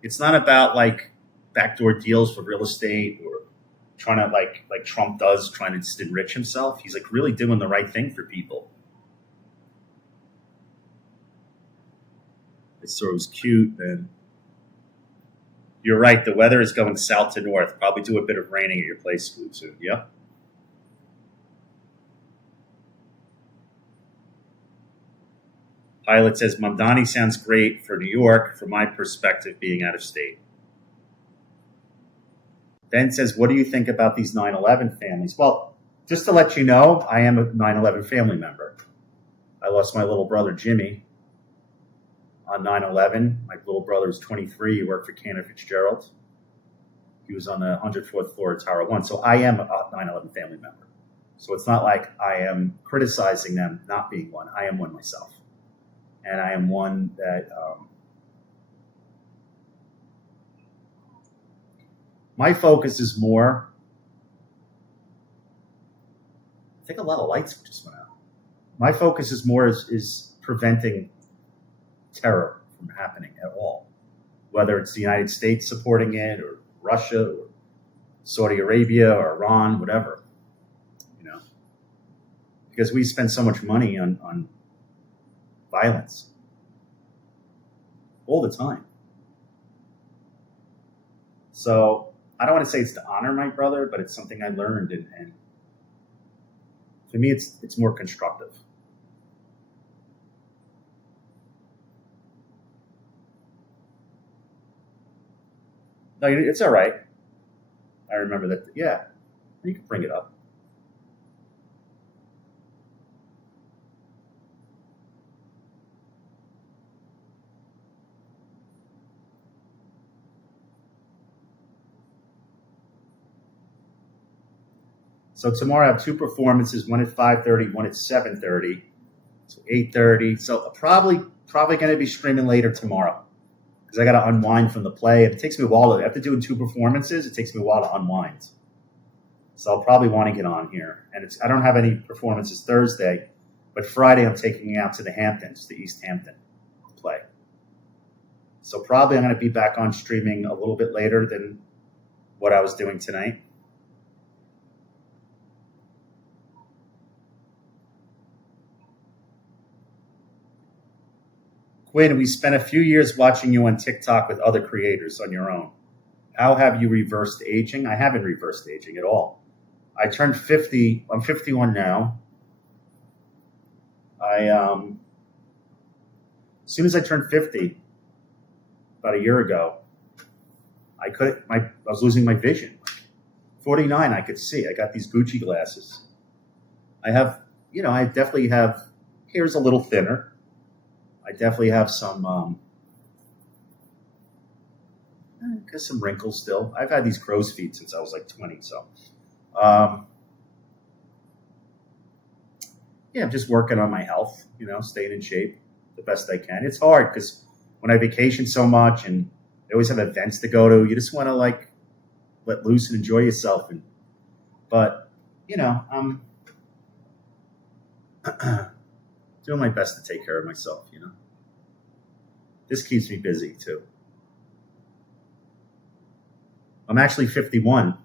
It's not about like backdoor deals for real estate or trying to like Trump does, trying to just enrich himself. He's like really doing the right thing for people. So it was cute, and you're right. The weather is going south to north. Probably do a bit of raining at your place soon. Yeah. Pilot says, Mamdani sounds great for New York, from my perspective, being out of state. Ben says, what do you think about these 9/11 families? Well, just to let you know, I am a 9/11 family member. I lost my little brother, Jimmy, on 9/11. My little brother was 23. He worked for Cantor Fitzgerald. He was on the 104th floor of Tower 1. So I am a 9/11 family member. So it's not like I am criticizing them not being one. I am one myself. And I am one that my focus is more. I think a lot of lights just went out. My focus is more is preventing terror from happening at all, whether it's the United States supporting it or Russia or Saudi Arabia or Iran, whatever, because we spend so much money on violence all the time. So I don't want to say it's to honor my brother, but it's something I learned, and to me, it's more constructive. No, it's all right. I remember that. Yeah, you can bring it up. So tomorrow I have two performances, one at 5:30, one at 7:30, so 8:30. So probably going to be streaming later tomorrow because I got to unwind from the play. It takes me a while. After doing two performances, it takes me a while to unwind. So I'll probably want to get on here. And I don't have any performances Thursday, but Friday I'm taking it out to the Hamptons, the East Hampton play. So probably I'm going to be back on streaming a little bit later than what I was doing tonight. Quinn, we spent a few years watching you on TikTok with other creators on your own. How have you reversed aging? I haven't reversed aging at all. I turned 50. I'm 51 now. As soon as I turned 50, about a year ago, I was losing my vision. 49, I could see. I got these Gucci glasses. I have, I definitely have, hair's a little thinner. I definitely have some wrinkles still. I've had these crow's feet since I was like 20. So, I'm just working on my health, staying in shape the best I can. It's hard because when I vacation so much and I always have events to go to, you just want to let loose and enjoy yourself. But I'm doing my best to take care of myself, This keeps me busy, too. I'm actually 51.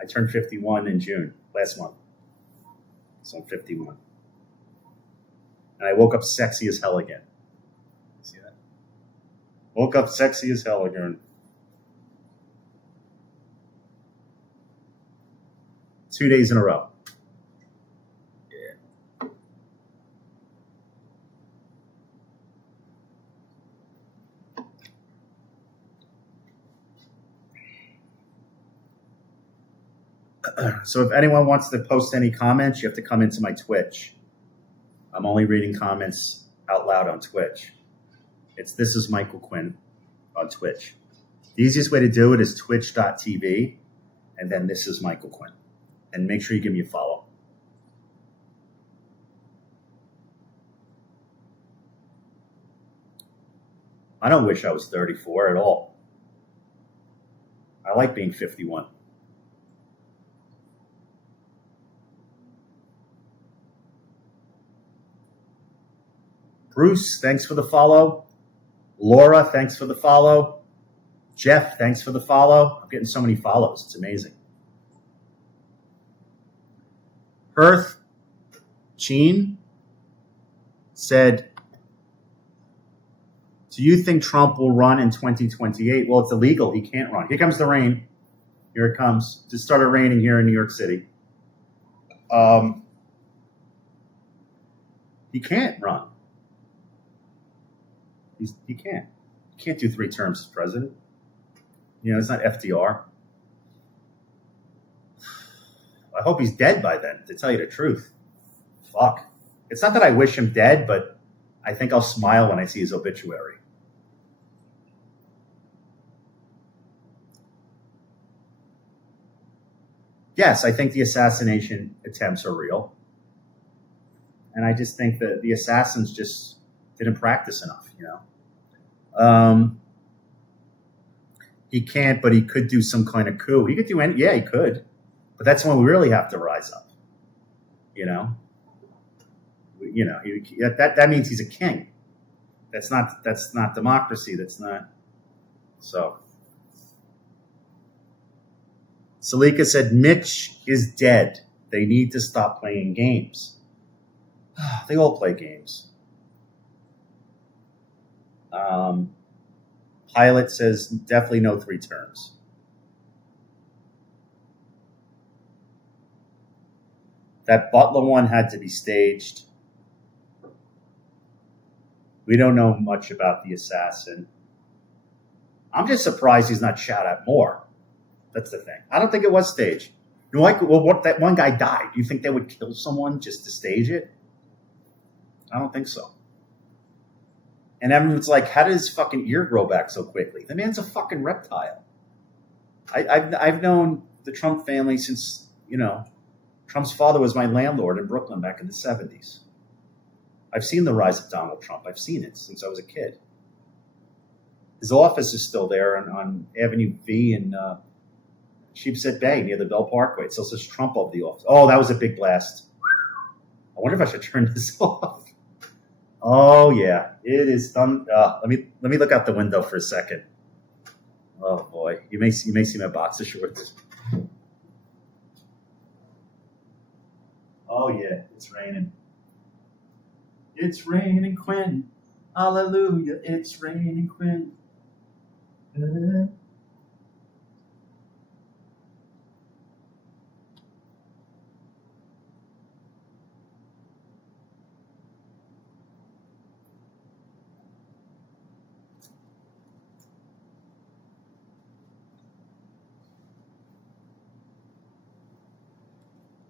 I turned 51 in June, last month. So I'm 51. And I woke up sexy as hell again. See that? Woke up sexy as hell again. 2 days in a row. So if anyone wants to post any comments, you have to come into my Twitch. I'm only reading comments out loud on Twitch. This is Michael Quinn on Twitch. The easiest way to do it is twitch.tv, and then this is Michael Quinn. And make sure you give me a follow. I don't wish I was 34 at all. I like being 51. Bruce, thanks for the follow. Laura, thanks for the follow. Jeff, thanks for the follow. I'm getting so many follows. It's amazing. Perth Cheen said, do you think Trump will run in 2028? Well, it's illegal. He can't run. Here comes the rain. Here it comes. Just started raining here in New York City. He can't run. He can't. He can't do 3 terms as president. You know, it's not FDR. I hope he's dead by then, to tell you the truth. Fuck. It's not that I wish him dead, but I think I'll smile when I see his obituary. Yes, I think the assassination attempts are real. And I just think that the assassins just didn't practice enough, you know. He can't, but he could do some kind of coup. He could do any, yeah, he could. But that's when we really have to rise up, you know. You know, that means he's a king. That's not democracy. That's not. So. Salika said, Mitch is dead. They need to stop playing games. They all play games. Pilot says, definitely no 3 terms. That Butler one had to be staged. We don't know much about the assassin. I'm just surprised he's not shot at more. That's the thing. I don't think it was staged. You know, like, well, what, that one guy died. You think they would kill someone just to stage it? I don't think so. And everyone's like, how did his fucking ear grow back so quickly? The man's a fucking reptile. I've known the Trump family since, you know, Trump's father was my landlord in Brooklyn back in the 70s. I've seen the rise of Donald Trump. I've seen it since I was a kid. His office is still there on Avenue V in Sheepshead Bay near the Bell Parkway. It still says Trump over the office. Oh, that was a big blast. I wonder if I should turn this off. Oh yeah, it is done. Let me look out the window for a second. Oh boy, you may see my boxer shorts. Oh yeah, it's raining. It's raining, Quinn. Hallelujah, it's raining, Quinn.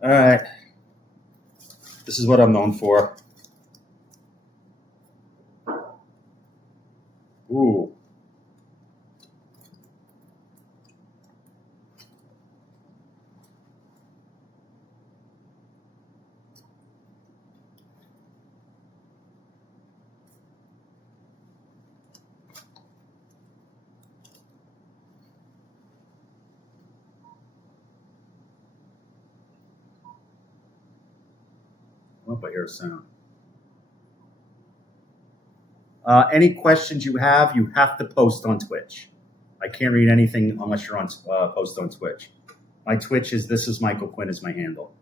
All right. This is what I'm known for. Ooh. I hope I hear a sound. Any questions you have to post on Twitch. I can't read anything unless you're on post on Twitch. My Twitch is This Is Michael Quinn is my handle.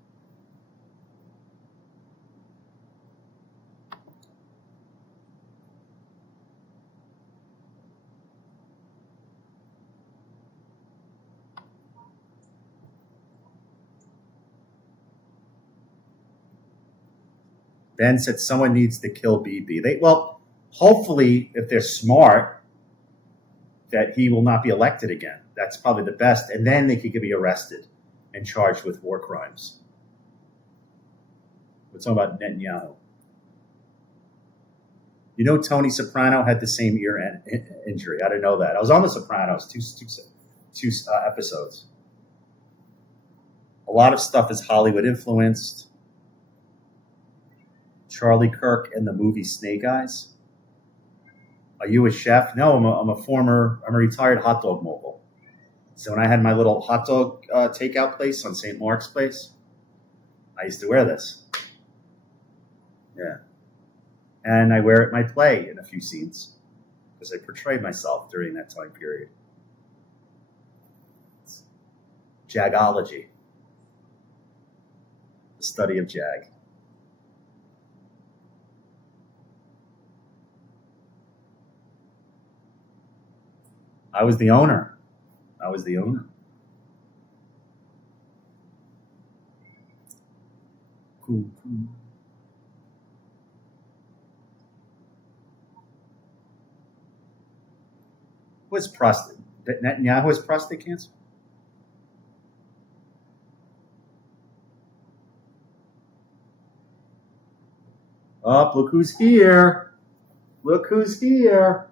Ben said someone needs to kill BB. Hopefully, if they're smart, that he will not be elected again. That's probably the best. And then they could be arrested and charged with war crimes. We're talking about Netanyahu. You know, Tony Soprano had the same ear injury. I didn't know that. I was on The Sopranos, two episodes. A lot of stuff is Hollywood influenced. Charlie Kirk and the movie Snake Eyes. Are you a chef? No, I'm a retired hot dog mogul. So when I had my little hot dog takeout place on St. Mark's Place, I used to wear this. Yeah. And I wear it in my play in a few scenes because I portrayed myself during that time period. It's Jagology, the study of Jag. I was the owner. Cool. Who has prostate? Netanyahu has prostate cancer? Oh, look who's here. Look who's here.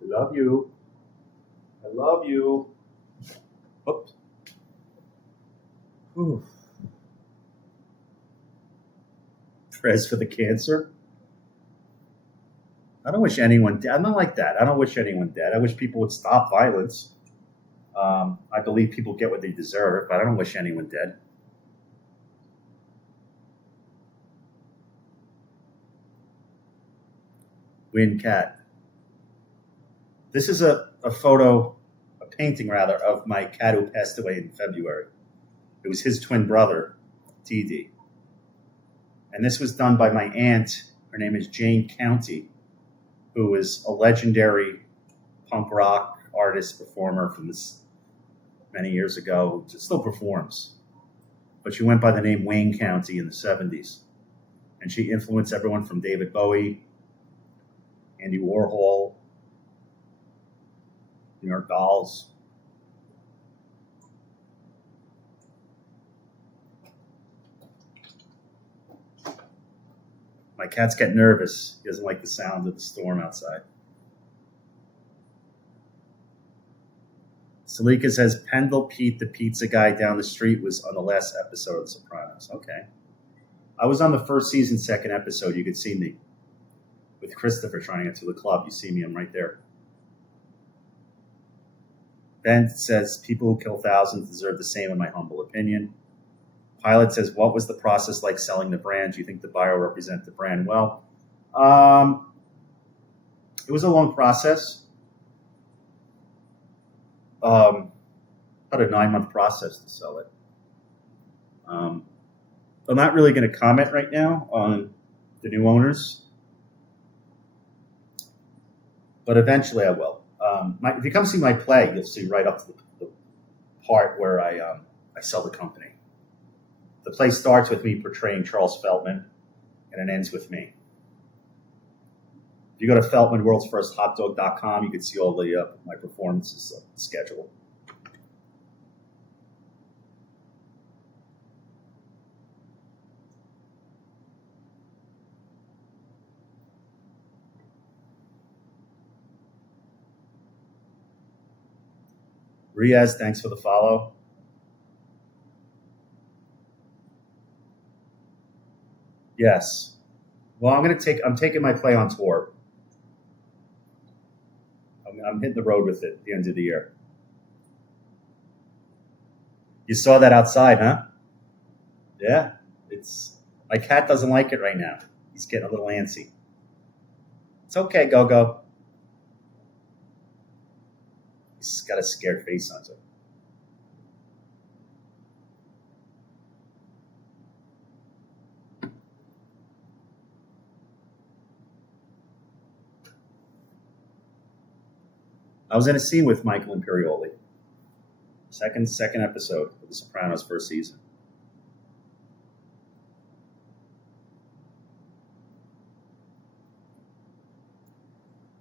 I love you. I love you. Oops. Ooh. Prayers for the cancer. I don't wish anyone dead. I'm not like that. I don't wish anyone dead. I wish people would stop violence. I believe people get what they deserve, but I don't wish anyone dead. Win cat. This is a painting rather, of my cat who passed away in February. It was his twin brother, TD. And this was done by my aunt. Her name is Jane County, who is a legendary punk rock artist, performer from this many years ago, who still performs. But she went by the name Wayne County in the 70s. And she influenced everyone from David Bowie, Andy Warhol, New York Dolls. My cat's getting nervous. He doesn't like the sound of the storm outside. Salika says, Pendle Pete, the pizza guy down the street, was on the last episode of The Sopranos. Okay. I was on the first season, second episode. You could see me with Christopher trying to get to the club. You see me. I'm right there. Ben says, people who kill thousands deserve the same, in my humble opinion. Pilot says, what was the process like selling the brand? Do you think the buyer represent the brand well? It was a long process. About a 9-month process to sell it. I'm not really going to comment right now on the new owners, but eventually I will. If you come see my play, you'll see right up to the part where I sell the company. The play starts with me portraying Charles Feltman, and it ends with me. If you go to FeltmanWorldsFirstHotDog.com, you can see all the my performances schedule. Riaz, thanks for the follow. Yes. Well, I'm taking my play on tour. I'm hitting the road with it at the end of the year. You saw that outside, huh? Yeah. My cat doesn't like it right now. He's getting a little antsy. It's okay, Go-Go. He's got a scared face on him. I was in a scene with Michael Imperioli. Second episode of The Sopranos first season.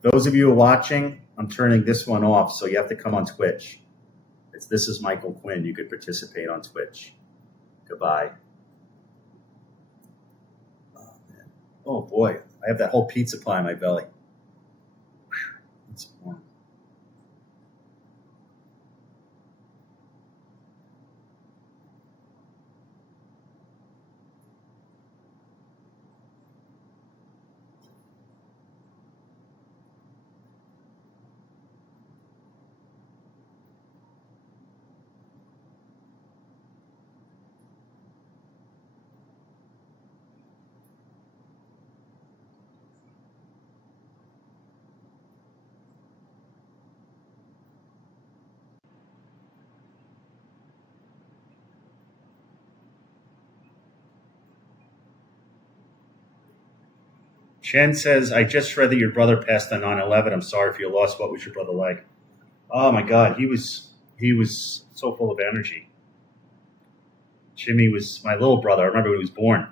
Those of you who are watching, I'm turning this one off, so you have to come on Twitch. This is Michael Quinn. You could participate on Twitch. Goodbye. Oh, man. Oh boy, I have that whole pizza pie in my belly. It's warm. Chen says, I just read that your brother passed on 9/11. I'm sorry for your loss. What was your brother like? Oh my God, he was so full of energy. Jimmy was my little brother. I remember when he was born.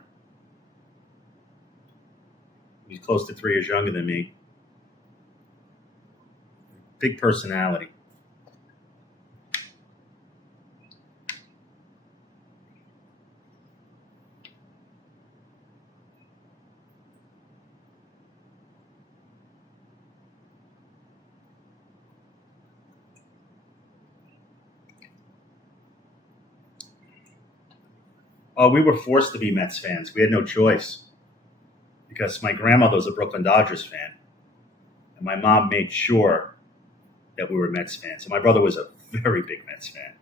He was close to 3 years younger than me. Big personality. Oh, we were forced to be Mets fans. We had no choice because my grandmother was a Brooklyn Dodgers fan, and my mom made sure that we were Mets fans. And my brother was a very big Mets fan.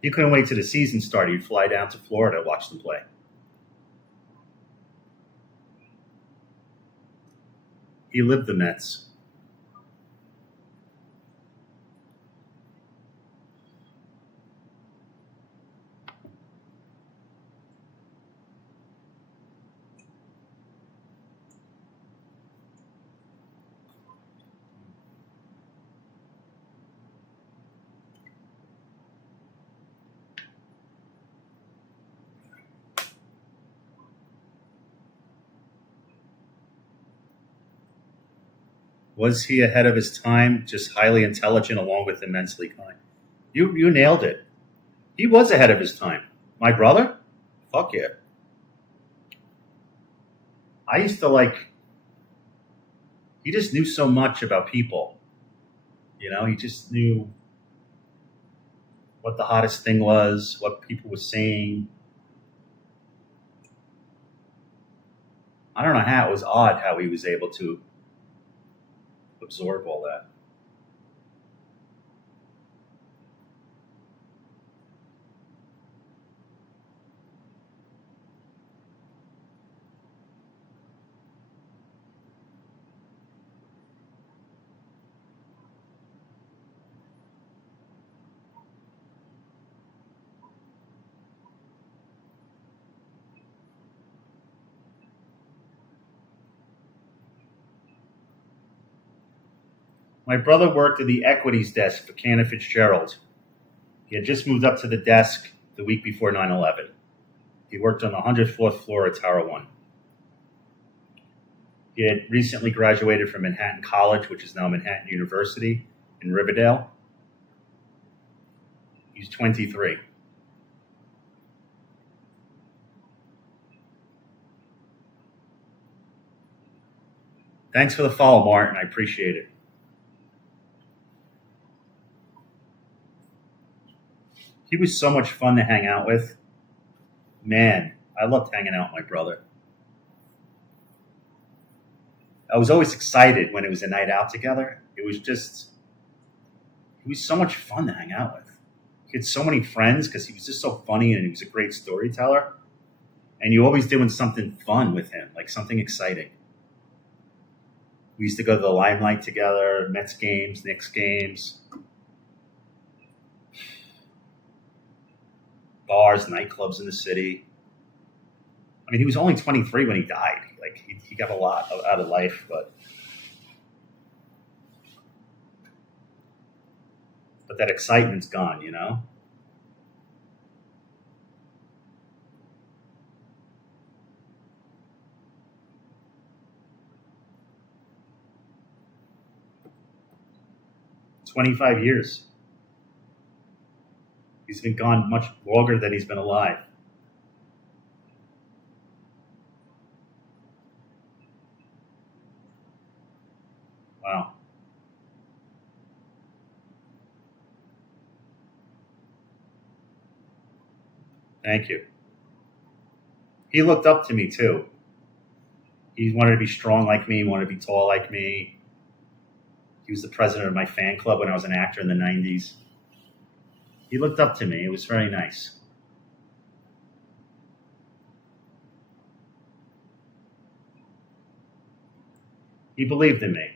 He couldn't wait till the season started. He'd fly down to Florida to watch them play. He lived the Mets. Was he ahead of his time? Just highly intelligent, along with immensely kind. You nailed it. He was ahead of his time. My brother? Fuck yeah. I used to like. He just knew so much about people. You know, he just knew what the hottest thing was, what people were saying. I don't know how. It was odd how he was able to absorb all that. My brother worked at the equities desk for Cantor Fitzgerald. He had just moved up to the desk the week before 9/11. He worked on the 104th floor at Tower 1. He had recently graduated from Manhattan College, which is now Manhattan University in Riverdale. He's 23. Thanks for the follow, Martin. I appreciate it. He was so much fun to hang out with. Man, I loved hanging out with my brother. I was always excited when it was a night out together. He was so much fun to hang out with. He had so many friends because he was just so funny and he was a great storyteller. And you always doing something fun with him, like something exciting. We used to go to the Limelight together, Mets games, Knicks games, bars, nightclubs in the city. I mean, he was only 23 when he died. Like he got a lot out of life, but that excitement's gone, you know? "25 years. He's been gone much longer than he's been alive." Wow. Thank you. He looked up to me too. He wanted to be strong like me, he wanted to be tall like me. He was the president of my fan club when I was an actor in the 90s. He looked up to me. It was very nice. He believed in me.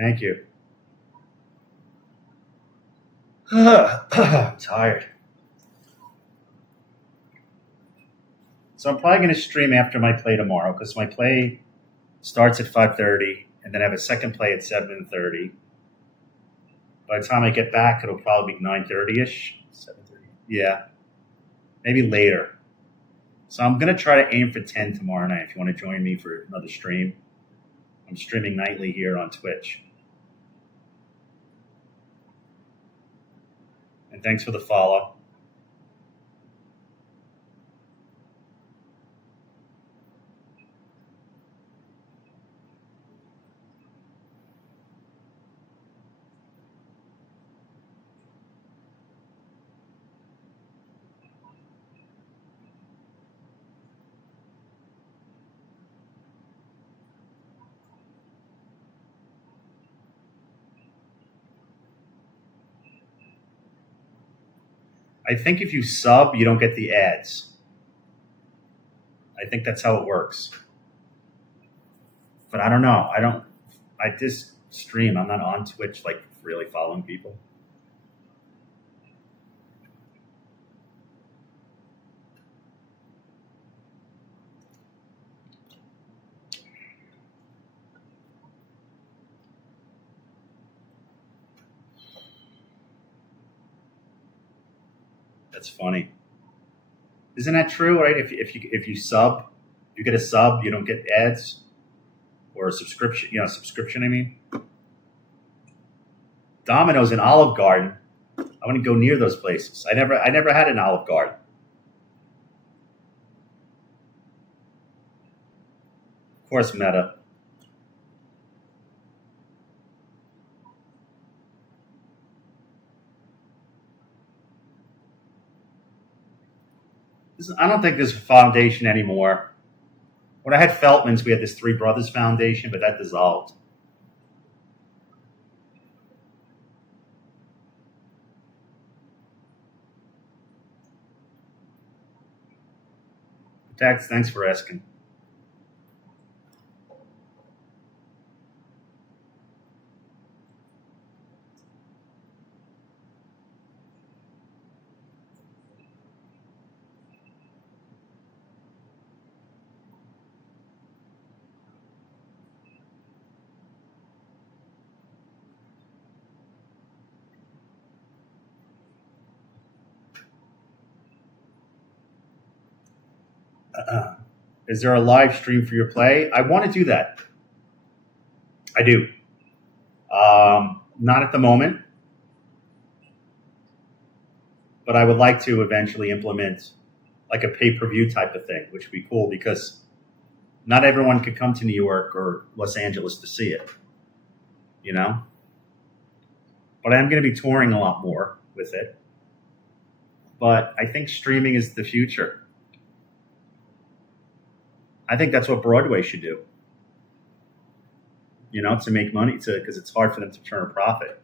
Thank you. I'm tired. So I'm probably going to stream after my play tomorrow because my play starts at 5:30 and then I have a second play at 7:30. By the time I get back, it'll probably be 9:30ish. 7:30. Yeah, maybe later. So I'm going to try to aim for 10 tomorrow night if you want to join me for another stream. I'm streaming nightly here on Twitch. And thanks for the follow. I think if you sub, you don't get the ads. I think that's how it works. But I don't know. I just stream. I'm not on Twitch, like really following people. That's funny. Isn't that true? Right? If you sub, you get a sub, you don't get ads or a subscription. Subscription. I mean, Domino's and Olive Garden. I wouldn't go near those places. I never had an Olive Garden. Of course, Meta. I don't think there's a foundation anymore. When I had Feltman's, we had this Three Brothers Foundation, but that dissolved. Thanks for asking. Is there a live stream for your play? I want to do that. I do. Not at the moment, but I would like to eventually implement like a pay-per-view type of thing, which would be cool because not everyone could come to New York or Los Angeles to see it, But I am going to be touring a lot more with it. But I think streaming is the future. I think that's what Broadway should do, to make money, because it's hard for them to turn a profit.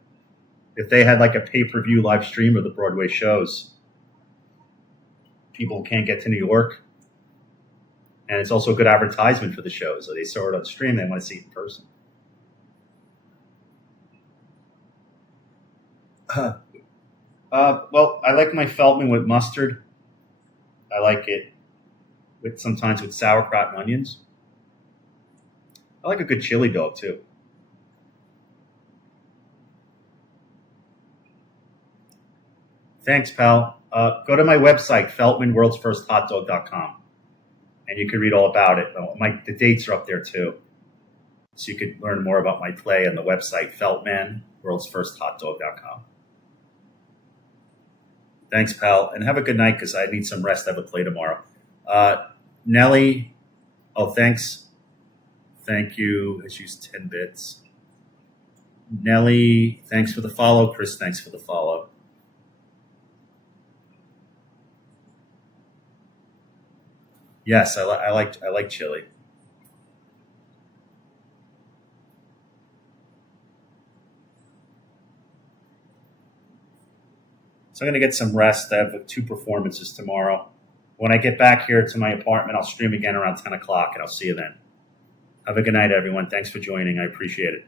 If they had like a pay-per-view live stream of the Broadway shows, people can't get to New York, and it's also a good advertisement for the shows. So they saw it on stream, they want to see it in person. Well, I like my Feltman with mustard. I like it sometimes with sauerkraut and onions. I like a good chili dog too. Thanks, pal. Go to my website, FeltmanWorldsFirstHotDog.com, and you can read all about it. The dates are up there too, so you could learn more about my play on the website, FeltmanWorldsFirstHotDog.com. Thanks, pal, and have a good night because I need some rest. I have a play tomorrow. Nelly, thanks. Thank you. Has used 10 bits. Nelly, thanks for the follow. Chris, thanks for the follow. Yes, I like chili. So I'm going to get some rest. I have 2 performances tomorrow. When I get back here to my apartment, I'll stream again around 10 o'clock, and I'll see you then. Have a good night, everyone. Thanks for joining. I appreciate it.